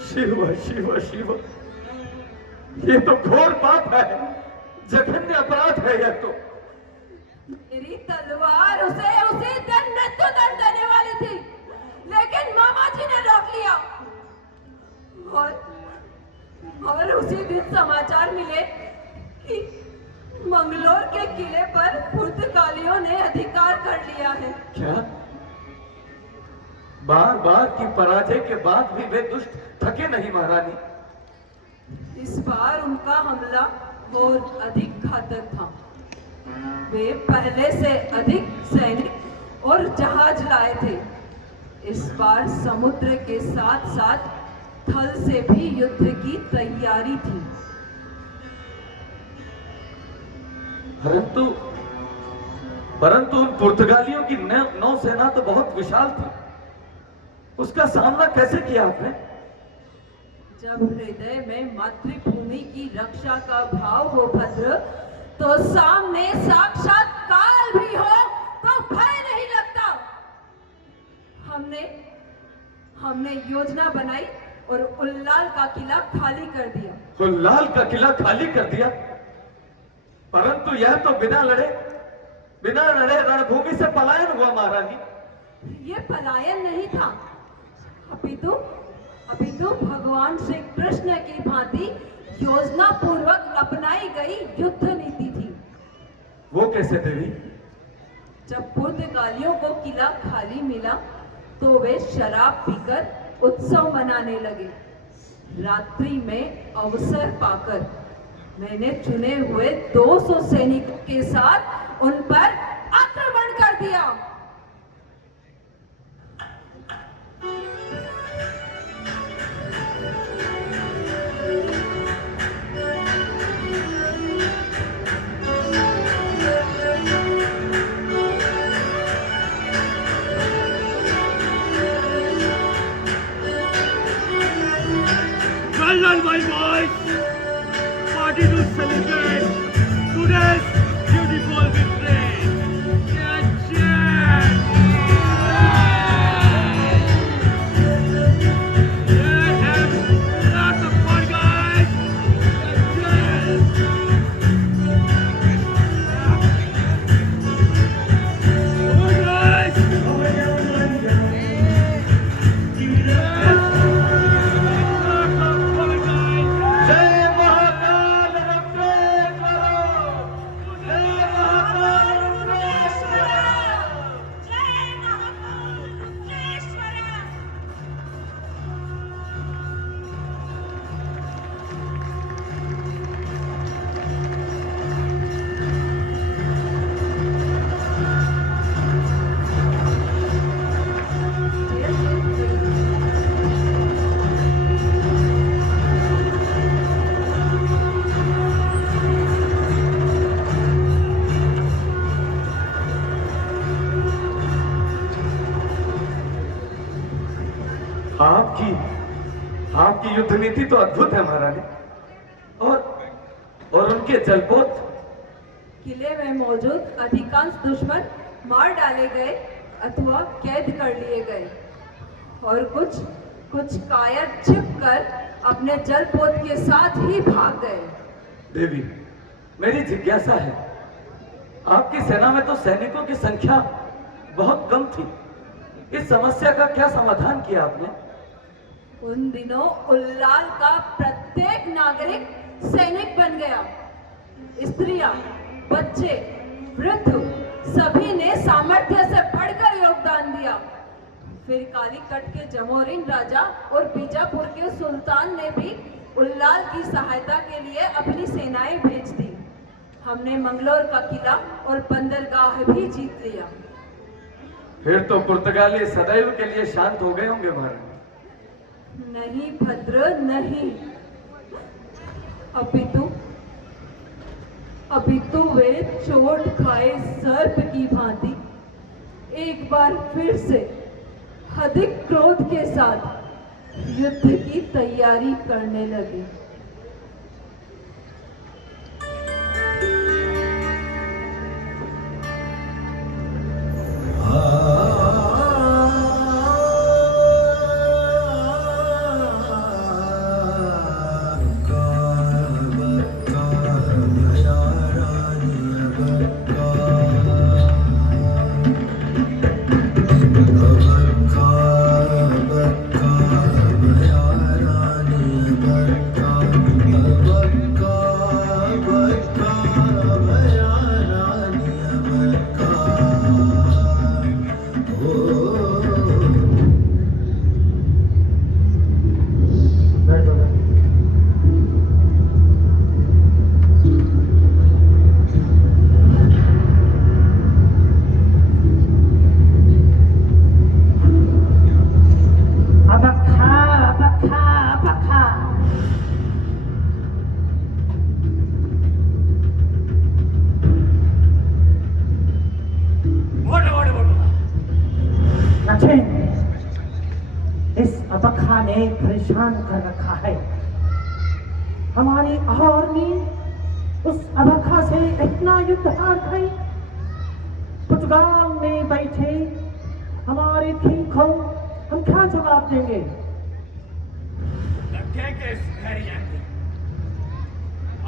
शिव शिव शिव, ये तो घोर पाप है, जघन्य अपराध है यह तो। मेरी तलवार उसे उसी दिन मृत्युदंड देने वाली थी, लेकिन मामा जी ने रोक लिया। और उसी दिन समाचार मिले कि मंगलोर के किले पर पुर्तगालियों ने अधिकार कर लिया है। क्या? बार बार की पराजय के बाद भी वे दुष्ट थके नहीं महारानी। इस बार उनका हमला और अधिक घातक था। वे पहले से अधिक सैनिक और जहाज लाए थे। इस बार समुद्र के साथ साथ थल से भी युद्ध की तैयारी थी। परंतु उन पुर्तगालियों की नौसेना तो बहुत विशाल थी। उसका सामना कैसे किया आपने? जब हृदय में मातृभूमि की रक्षा का भाव हो भद्र, तो सामने साक्षात काल भी हो तो भय नहीं लगता। हमने योजना बनाई और उल्लाल का किला खाली कर दिया। उल्लाल का किला खाली कर दिया, परंतु यह तो बिना लड़े रणभूमि से पलायन हुआ महारानी। ये पलायन नहीं था, अपितु भगवान श्री कृष्ण की भांति योजना पूर्वक अपनाई गई युद्ध नीति थी। वो कैसे देवी? जब पुर्तगालियों को किला खाली मिला तो वे शराब पीकर उत्सव मनाने लगे। रात्रि में अवसर पाकर मैंने चुने हुए 200 सैनिकों के साथ उन पर आक्रमण कर दिया। Well done, my boys! Party to celebrate today's beautiful victory! Cheers! Let's have lots of fun, guys! Cheers! Come on, guys! आपकी युद्ध नीति तो अद्भुत है महारानी। और उनके जलपोत? किले में मौजूद अधिकांश दुश्मन मार डाले गए अथवा कैद कर लिए गए और कुछ कायर छिपकर अपने जलपोत के साथ ही भाग गए। देवी, मेरी जिज्ञासा है, आपकी सेना में तो सैनिकों की संख्या बहुत कम थी। इस समस्या का क्या समाधान किया आपने? उन दिनों उल्लाल का प्रत्येक नागरिक सैनिक बन गया। स्त्रियां, बच्चे, वृद्ध सभी ने सामर्थ्य से बढ़कर योगदान दिया। फिर कालीकट के जमोरिन राजा और बीजापुर के सुल्तान ने भी उल्लाल की सहायता के लिए अपनी सेनाएं भेज दी। हमने मंगलोर का किला और बंदरगाह भी जीत लिया। फिर तो पुर्तगाली सदैव के लिए शांत हो गए होंगे महाराज। नहीं भद्र, नहीं। अपितु वे चोट खाए सर्प की भांति एक बार फिर से अधिक क्रोध के साथ युद्ध की तैयारी करने लगे। Baka अबखा ने परेशान कर रखा है। हमारी आर्मी उस अबखा से इतना युद्ध हार गई। पुर्तगाल में बैठे हमारे किंग को हम क्या जवाब देंगे?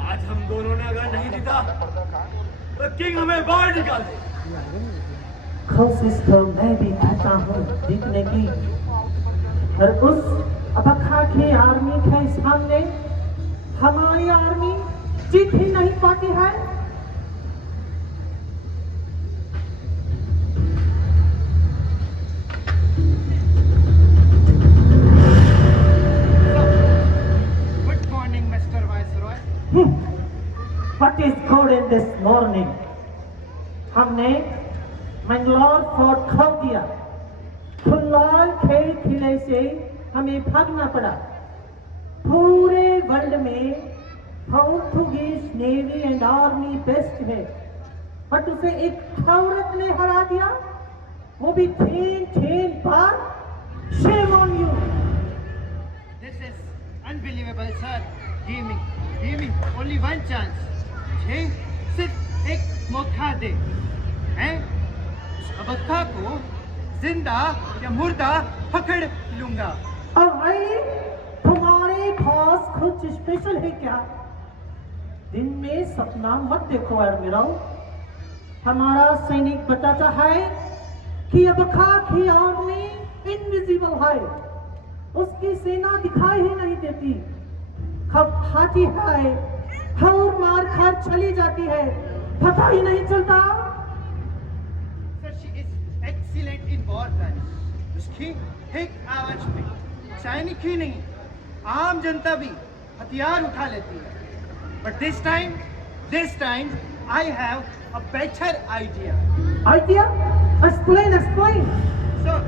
आज हम दोनों ने अगर नहीं जीता तो किंग हमें बाहर निकाल दे। कोशिश तो मैं भी करता हूँ जीतने की, पर उस अबखा की आर्मी के सामने हमारी आर्मी जीत ही नहीं पाती है। Good morning mister viceroy. What is good in this morning? हमने मैंगलोर फोर्ट खो दिया। फुलौल के किले से हमें भागना पड़ा। पूरे वर्ल्ड में Portuguese navy and army best है, बट उसे एक औरत ने हरा दिया, वो भी 3 बार। Shame on you! This is unbelievable, sir. Give me only one chance. मुझे सिर्फ एक मौका दे। मैं उस अबखा को जिंदा या मुर्दा पकड़ लूंगा। और तुम्हारे पास कुछ स्पेशल है क्या? दिन में सपना मत देखो एडमिरल। हमारा सैनिक बताता है कि अबखा की आर्मी इनविजिबल है, उसकी सेना दिखाई ही नहीं देती। कब आती है और मार कर चली जाती है, पता ही नहीं चलता। Sir, she is excellent in war planning. उसकी एक आवाज में सैनिक ही नहीं, आम जनता भी हथियार उठा लेती है। But this time I have a better idea. Idea? Explain. Sir,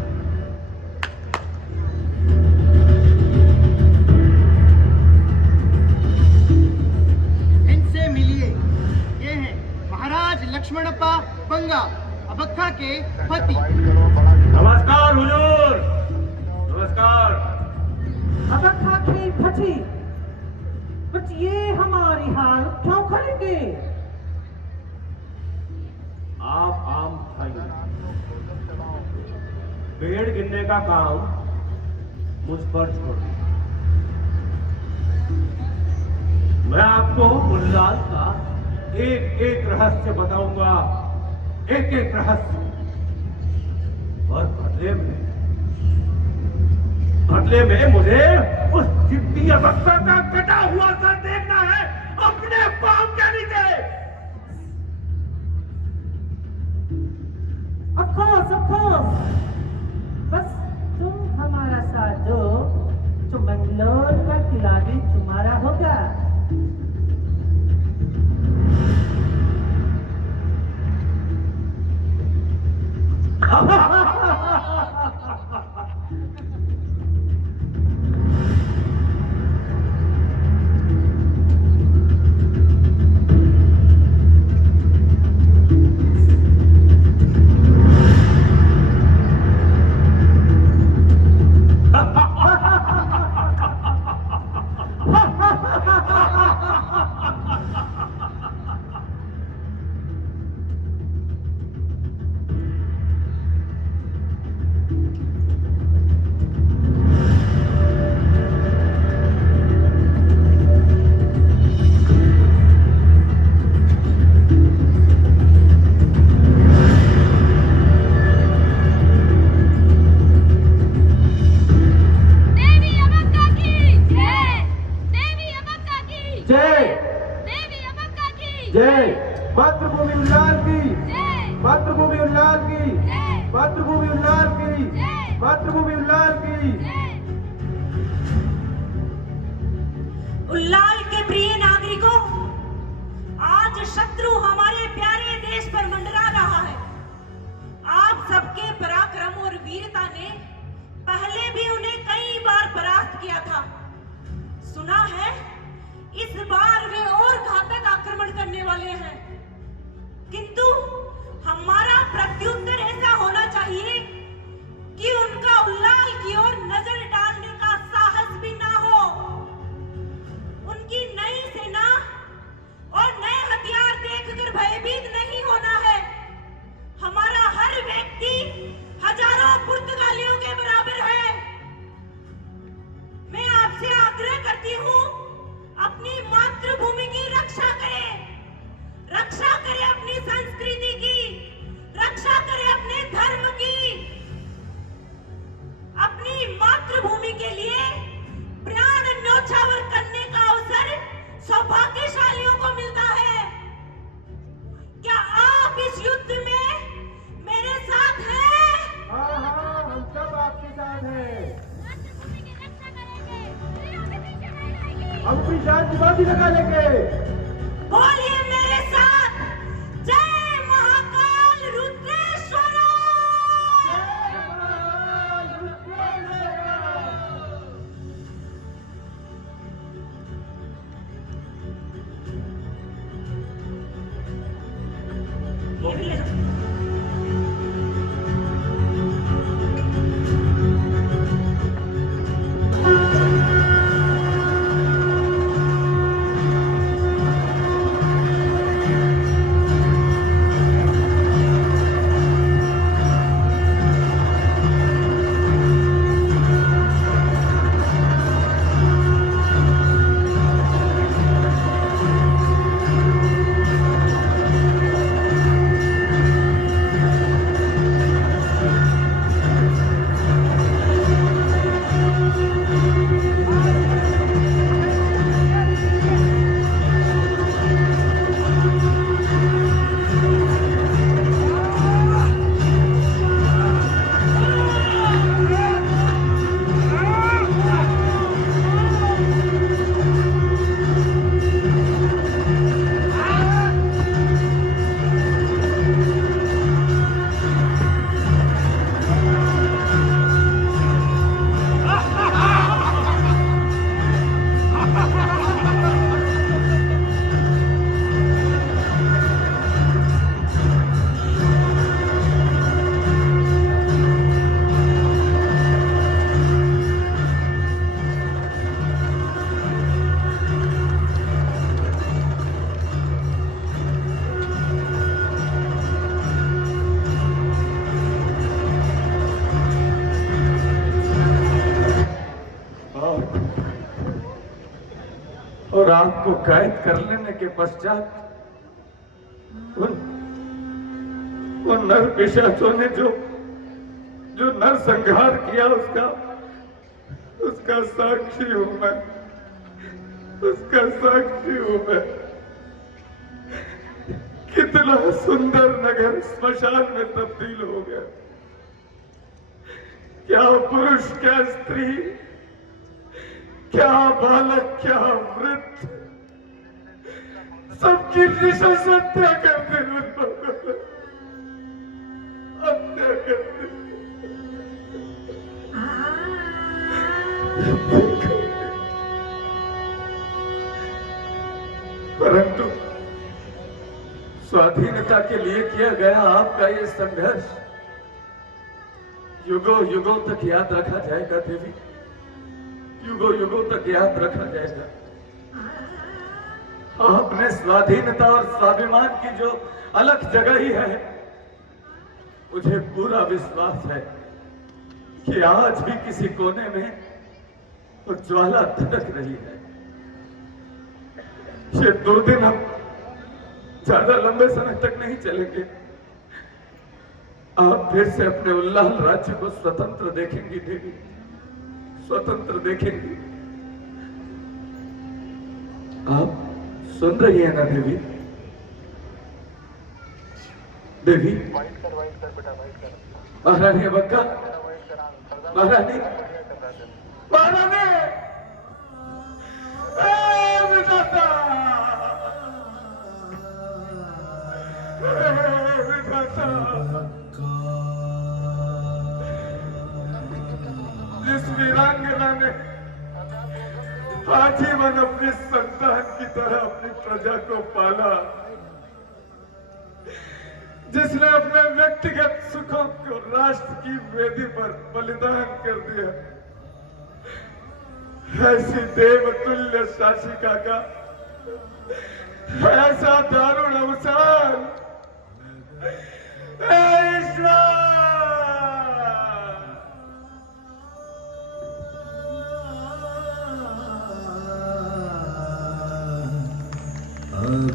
इनसे मिलिए। ये हैं महाराज लक्ष्मणप्पा बंगा, अबखा के पति। नमस्कार हुजूर। नमस्कार। अबखा की पति, बट ये हमारी हाल क्यों करेंगे? आप आम खाइए। पेड़ गिनने का काम मुझ पर छोड़ दीजिए। मैं आपको मुल्लाल का एक रहस्य बताऊंगा, एक रहस्य। और बदले में मुझे उस जिद्दी अबखा का कटा हुआ सर देखना है अपने पांव के नीचे। Of course. बस तुम हमारा साथ दो तो मंगलोर का किला भी तुम्हारा होगा। जय मातृभूमि उल्लाल की, मातृभूमि उल्लाल की, मातृभूमि उल्लाल की, मातृभूमि उल्लाल की। उल्लाल के प्रिय नागरिकों, आज शत्रु हमारे प्यारे देश पर मंडरा रहा है। आप सबके पराक्रम और वीरता ने पहले भी उन्हें कई बार परास्त किया था। सुना है इस बार वे और घातक आक्रमण करने वाले हैं, किंतु हमारा प्रत्युत्तर ऐसा होना चाहिए कि उनका उल्लाल की ओर नजर डालने का कहती हूँ, अपनी मातृभूमि की रक्षा करे अपनी संस्कृति की, रक्षा करे अपने धर्म की। अपनी मातृभूमि के लिए प्राण न्योछावर करने का अवसर सौभाग्यशालियों को मिलता है। क्या आप इस युद्ध में मेरे साथ हैं? हाँ हाँ, हम सब आपके साथ हैं। हम भी जान की बाजी लगा लेंगे। बोलिए मेरे साथ, जय महाकाल रुद्रेश्वर। ये भी ले जाओ। और आपको कैद कर लेने के पश्चात उन नर पिशाचों ने जो नर संहार किया, उसका साक्षी हूं मैं, उसका साक्षी हूं मैं। कितना सुंदर नगर स्मशान में तब्दील हो गया। क्या पुरुष, क्या स्त्री, क्या बालक, क्या वृद्ध, सबकी निशंस हत्या करते हत्या करते। परंतु स्वाधीनता के लिए किया गया आपका ये संघर्ष युगों युगों तक याद रखा जाएगा देवी, युगों युगों तक याद रखा जाएगा। आपने स्वाधीनता और स्वाभिमान की जो अलग जगह ही है, मुझे पूरा विश्वास है कि आज भी किसी कोने में वो ज्वाला धधक रही है। ये 2 दिन हम ज्यादा लंबे समय तक नहीं चलेंगे। आप फिर से अपने उल्लाल राज्य को स्वतंत्र देखेंगी देवी, स्वतंत्र देखेंगी। आप सुन रही है ना देवी? देवी, वाइट कर बेटा, वाइट कर। महारानी बक्का, महारानी, महारानी, विधाता, विधाता, जिस वीरांगना ने आजीवन अपनी संतान की तरह अपनी प्रजा को पाला, जिसने अपने व्यक्तिगत सुखों को राष्ट्र की वेदी पर बलिदान कर दिया, ऐसी देवतुल्य शासिका का ऐसा दारुण अवसान, ईश्वर, हम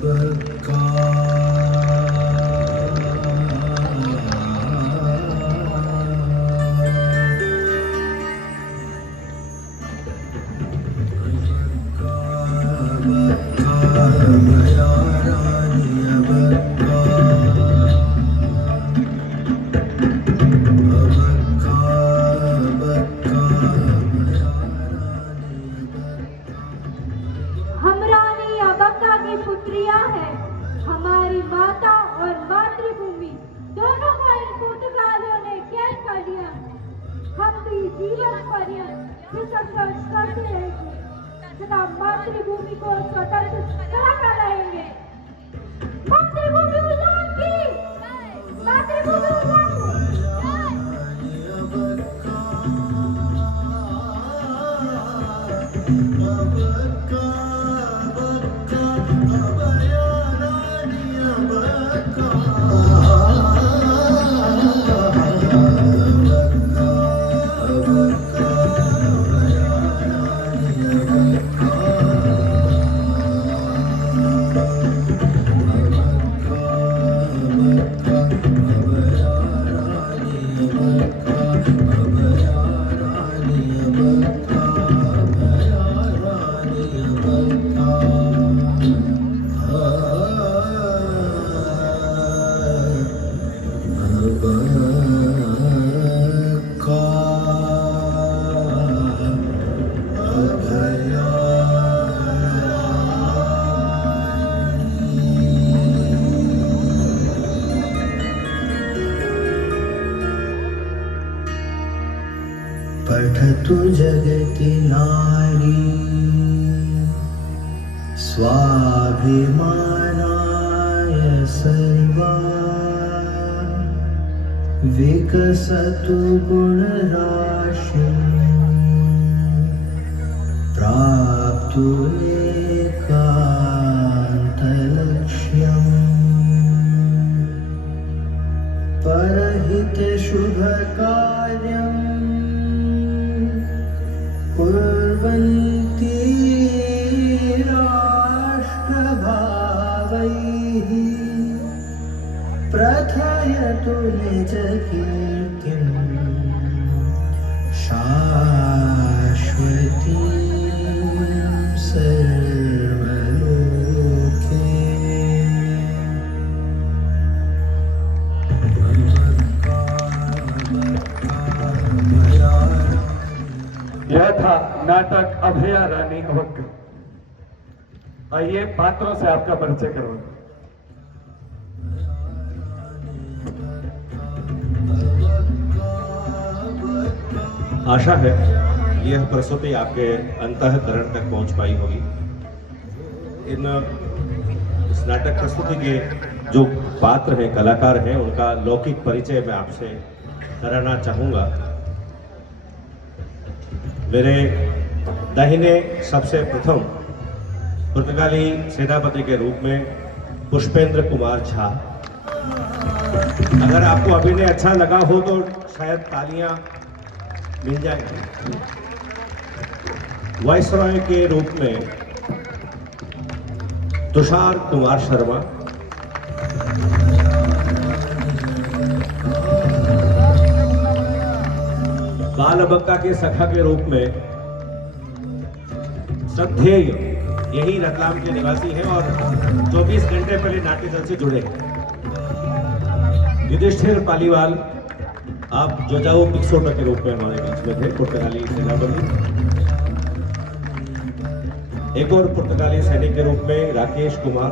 रानी अबक्का की पुत्रियां हैं। हमारी माता और मातृभूमि दोनों को इन पुर्तगालियों ने कैद कर लिया। हम भी जीवन पर्यंत संघर्ष करते रहेंगे तथा मातृभूमि को स्वतंत्र कराकर रहेंगे। मातृभूमि उल्लास की, मातृभूमि उल्लास की। पठतु जगति नारी स्वाभिमानाय सर्वा विकसतु गुणराशि प्राप्तु एकान्तलक्ष्यम् परहित शुभ कार्यम् कुर्वन्ति राष्ट्रभावैः प्रथयतु निजकीर्तिं शाश्वतीं सर्वलोके। यह था नाटक अभया रानी अबक्का। आइए पात्रों से आपका परिचय करो। आशा है यह प्रस्तुति आपके अंतःकरण तक पहुंच पाई होगी। इस नाटक प्रस्तुति के जो पात्र हैं, कलाकार हैं, उनका लौकिक परिचय मैं आपसे कराना चाहूंगा। मेरे दाहिने सबसे प्रथम पुर्तगाली सेनापति के रूप में पुष्पेंद्र कुमार झा। अगर आपको अभिनय अच्छा लगा हो तो शायद तालियां मिल जाएंगी। वाइसरॉय के रूप में तुषार कुमार शर्मा। बाल अबक्का के सखा के रूप में श्रद्धेय, यही रतलाम के निवासी हैं और 24 घंटे पहले नाट्य दल से जुड़े हैं, युधिष्ठिर पालीवाल। आप जोजाओ पिक्सोटा के रूप में हमारे बीच में थे, पुर्तगाली सेनापति। एक और पुर्तगाली सैनिक के रूप में राकेश कुमार।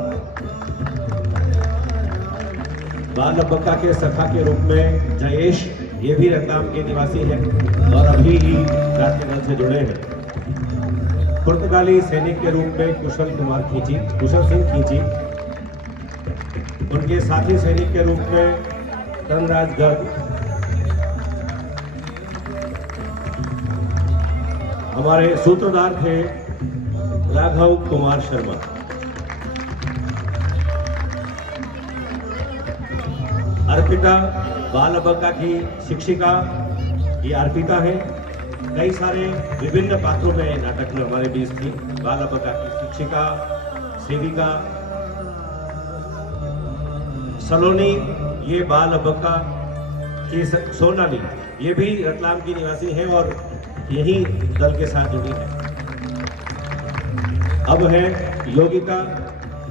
बाल अबक्का के सखा के रूप में जयेश, ये भी रतलाम के निवासी हैं और अभी ही नाट्य दल से जुड़े हैं। पुर्तगाली सैनिक के रूप में कुशल सिंह खींची। उनके साथी सैनिक के रूप में धनराज गर्ग। हमारे सूत्रधार थे राघव कुमार शर्मा। अर्पिता बाल अबक्का की शिक्षिका, ये अर्पिता है। कई सारे विभिन्न पात्रों में नाटक में हमारे बीच थी। बाल अबक्का की शिक्षिका, सेविका, सलोनी, ये बाल अबक्का की सोनाली, ये भी रतलाम की निवासी हैं और यही दल के साथ जुड़ी है। अब है योगिका,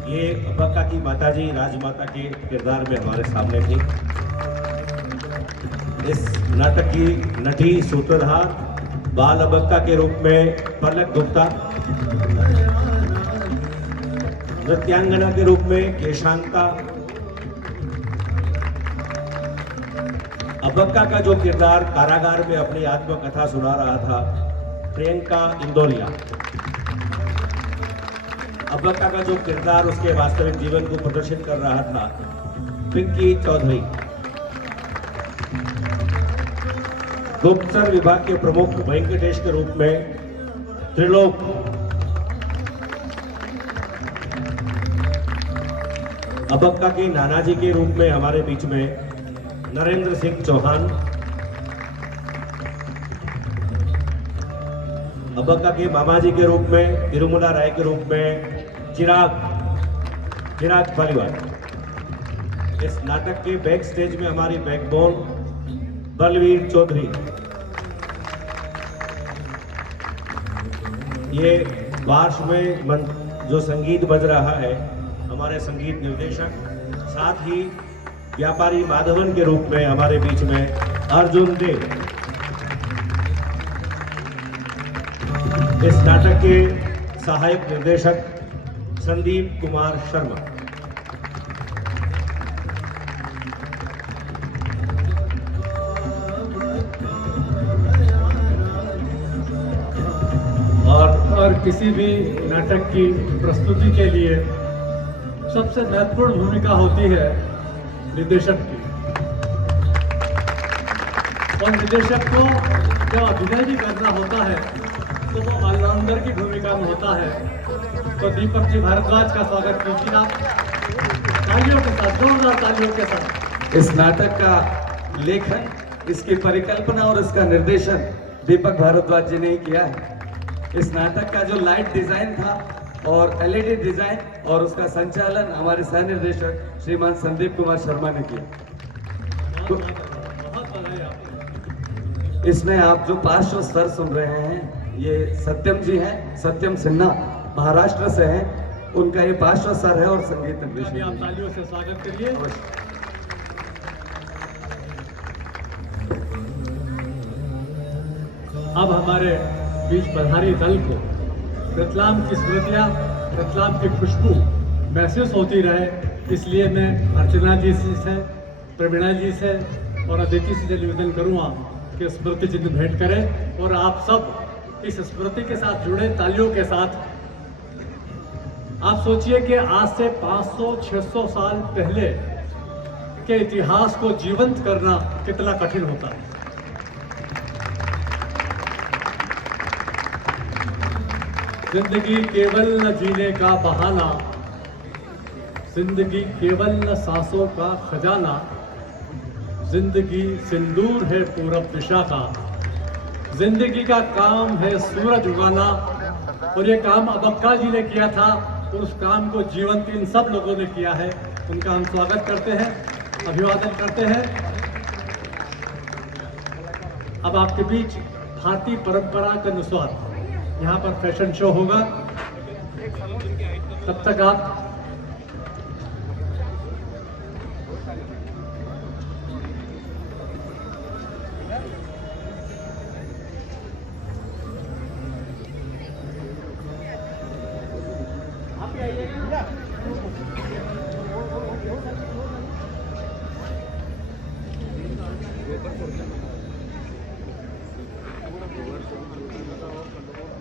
ये अबक्का की माताजी राजमाता के किरदार में हमारे सामने थी। इस नाटक की नटी सूत्रधार बाल अबक्का के रूप में पलक गुप्ता, नृत्यांगना के रूप में केशांता, अबक्का का जो किरदार कारागार में अपनी आत्मकथा सुना रहा था प्रियंका इंदौलिया, अबक्का का जो किरदार उसके वास्तविक जीवन को प्रदर्शित कर रहा था पिंकी चौधरी, गुप्तचर विभाग के प्रमुख वेंकटेश के रूप में त्रिलोक, अबक्का के नानाजी के रूप में हमारे बीच में नरेंद्र सिंह चौहान, अबक्का के मामाजी के रूप में तिरुमला राय के रूप में चिराग पालीवाल। इस नाटक के बैक स्टेज में हमारी बैकबोन बलवीर चौधरी, ये पार्श्व में जो संगीत बज रहा है हमारे संगीत निर्देशक, साथ ही व्यापारी माधवन के रूप में हमारे बीच में अर्जुन देव। इस नाटक के सहायक निर्देशक संदीप कुमार शर्मा। और किसी भी नाटक की प्रस्तुति के लिए सबसे महत्वपूर्ण भूमिका होती है निर्देशक की। और निर्देशक को जब अभिनय भी करना होता है तो वो ऑलराउंडर की भूमिका में होता है। तो दीपक जी भारद्वाज का स्वागत कीजिए आप तालियों के साथ, जोरदार तालियों के साथ। इस नाटक का लेखन, इसकी परिकल्पना और इसका निर्देशन दीपक भारद्वाज जी ने ही किया है। इस नाटक का जो लाइट डिजाइन था और एलईडी डिजाइन और उसका संचालन हमारे सह निर्देशक श्रीमान संदीप कुमार शर्मा ने किया। तो इसमें आप जो पार्श्व स्वर सुन रहे हैं ये सत्यम जी हैं, सत्यम सिन्हा महाराष्ट्र से हैं, उनका ये पार्श्व स्वर है और संगीत निर्देशन। आप तालियों से स्वागत करिए। अब हमारे बीच पधारी दल को रतलाम की स्मृतियाँ, रतलाम की खुशबू महसूस होती रहे, इसलिए मैं अर्चना जी से, प्रवीणा जी से और अदिति से निवेदन करूँगा कि स्मृति चिन्ह भेंट करें और आप सब इस स्मृति के साथ जुड़े तालियों के साथ। आप सोचिए कि आज से 500-600 साल पहले के इतिहास को जीवंत करना कितना कठिन होता है। जिंदगी केवल न जीने का बहाना, जिंदगी केवल न सांसों का खजाना, जिंदगी सिंदूर है पूरब दिशा का, जिंदगी का काम है सूरज उगाना। और ये काम अबक्का जी ने किया था और उस काम को जीवंत इन सब लोगों ने किया है। उनका हम स्वागत करते हैं, अभिवादन करते हैं। अब आपके बीच भारतीय परंपरा के अनुसार यहाँ पर फैशन शो होगा, तब तक आप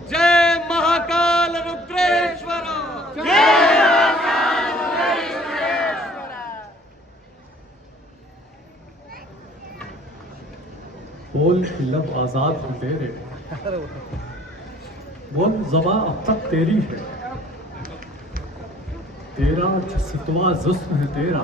जय महाकाल रुद्रेश्वर, बोल कि लब आजाद हो तेरे, बोल ज़बां अब तक तेरी है, तेरा सितवा जुस्म है तेरा,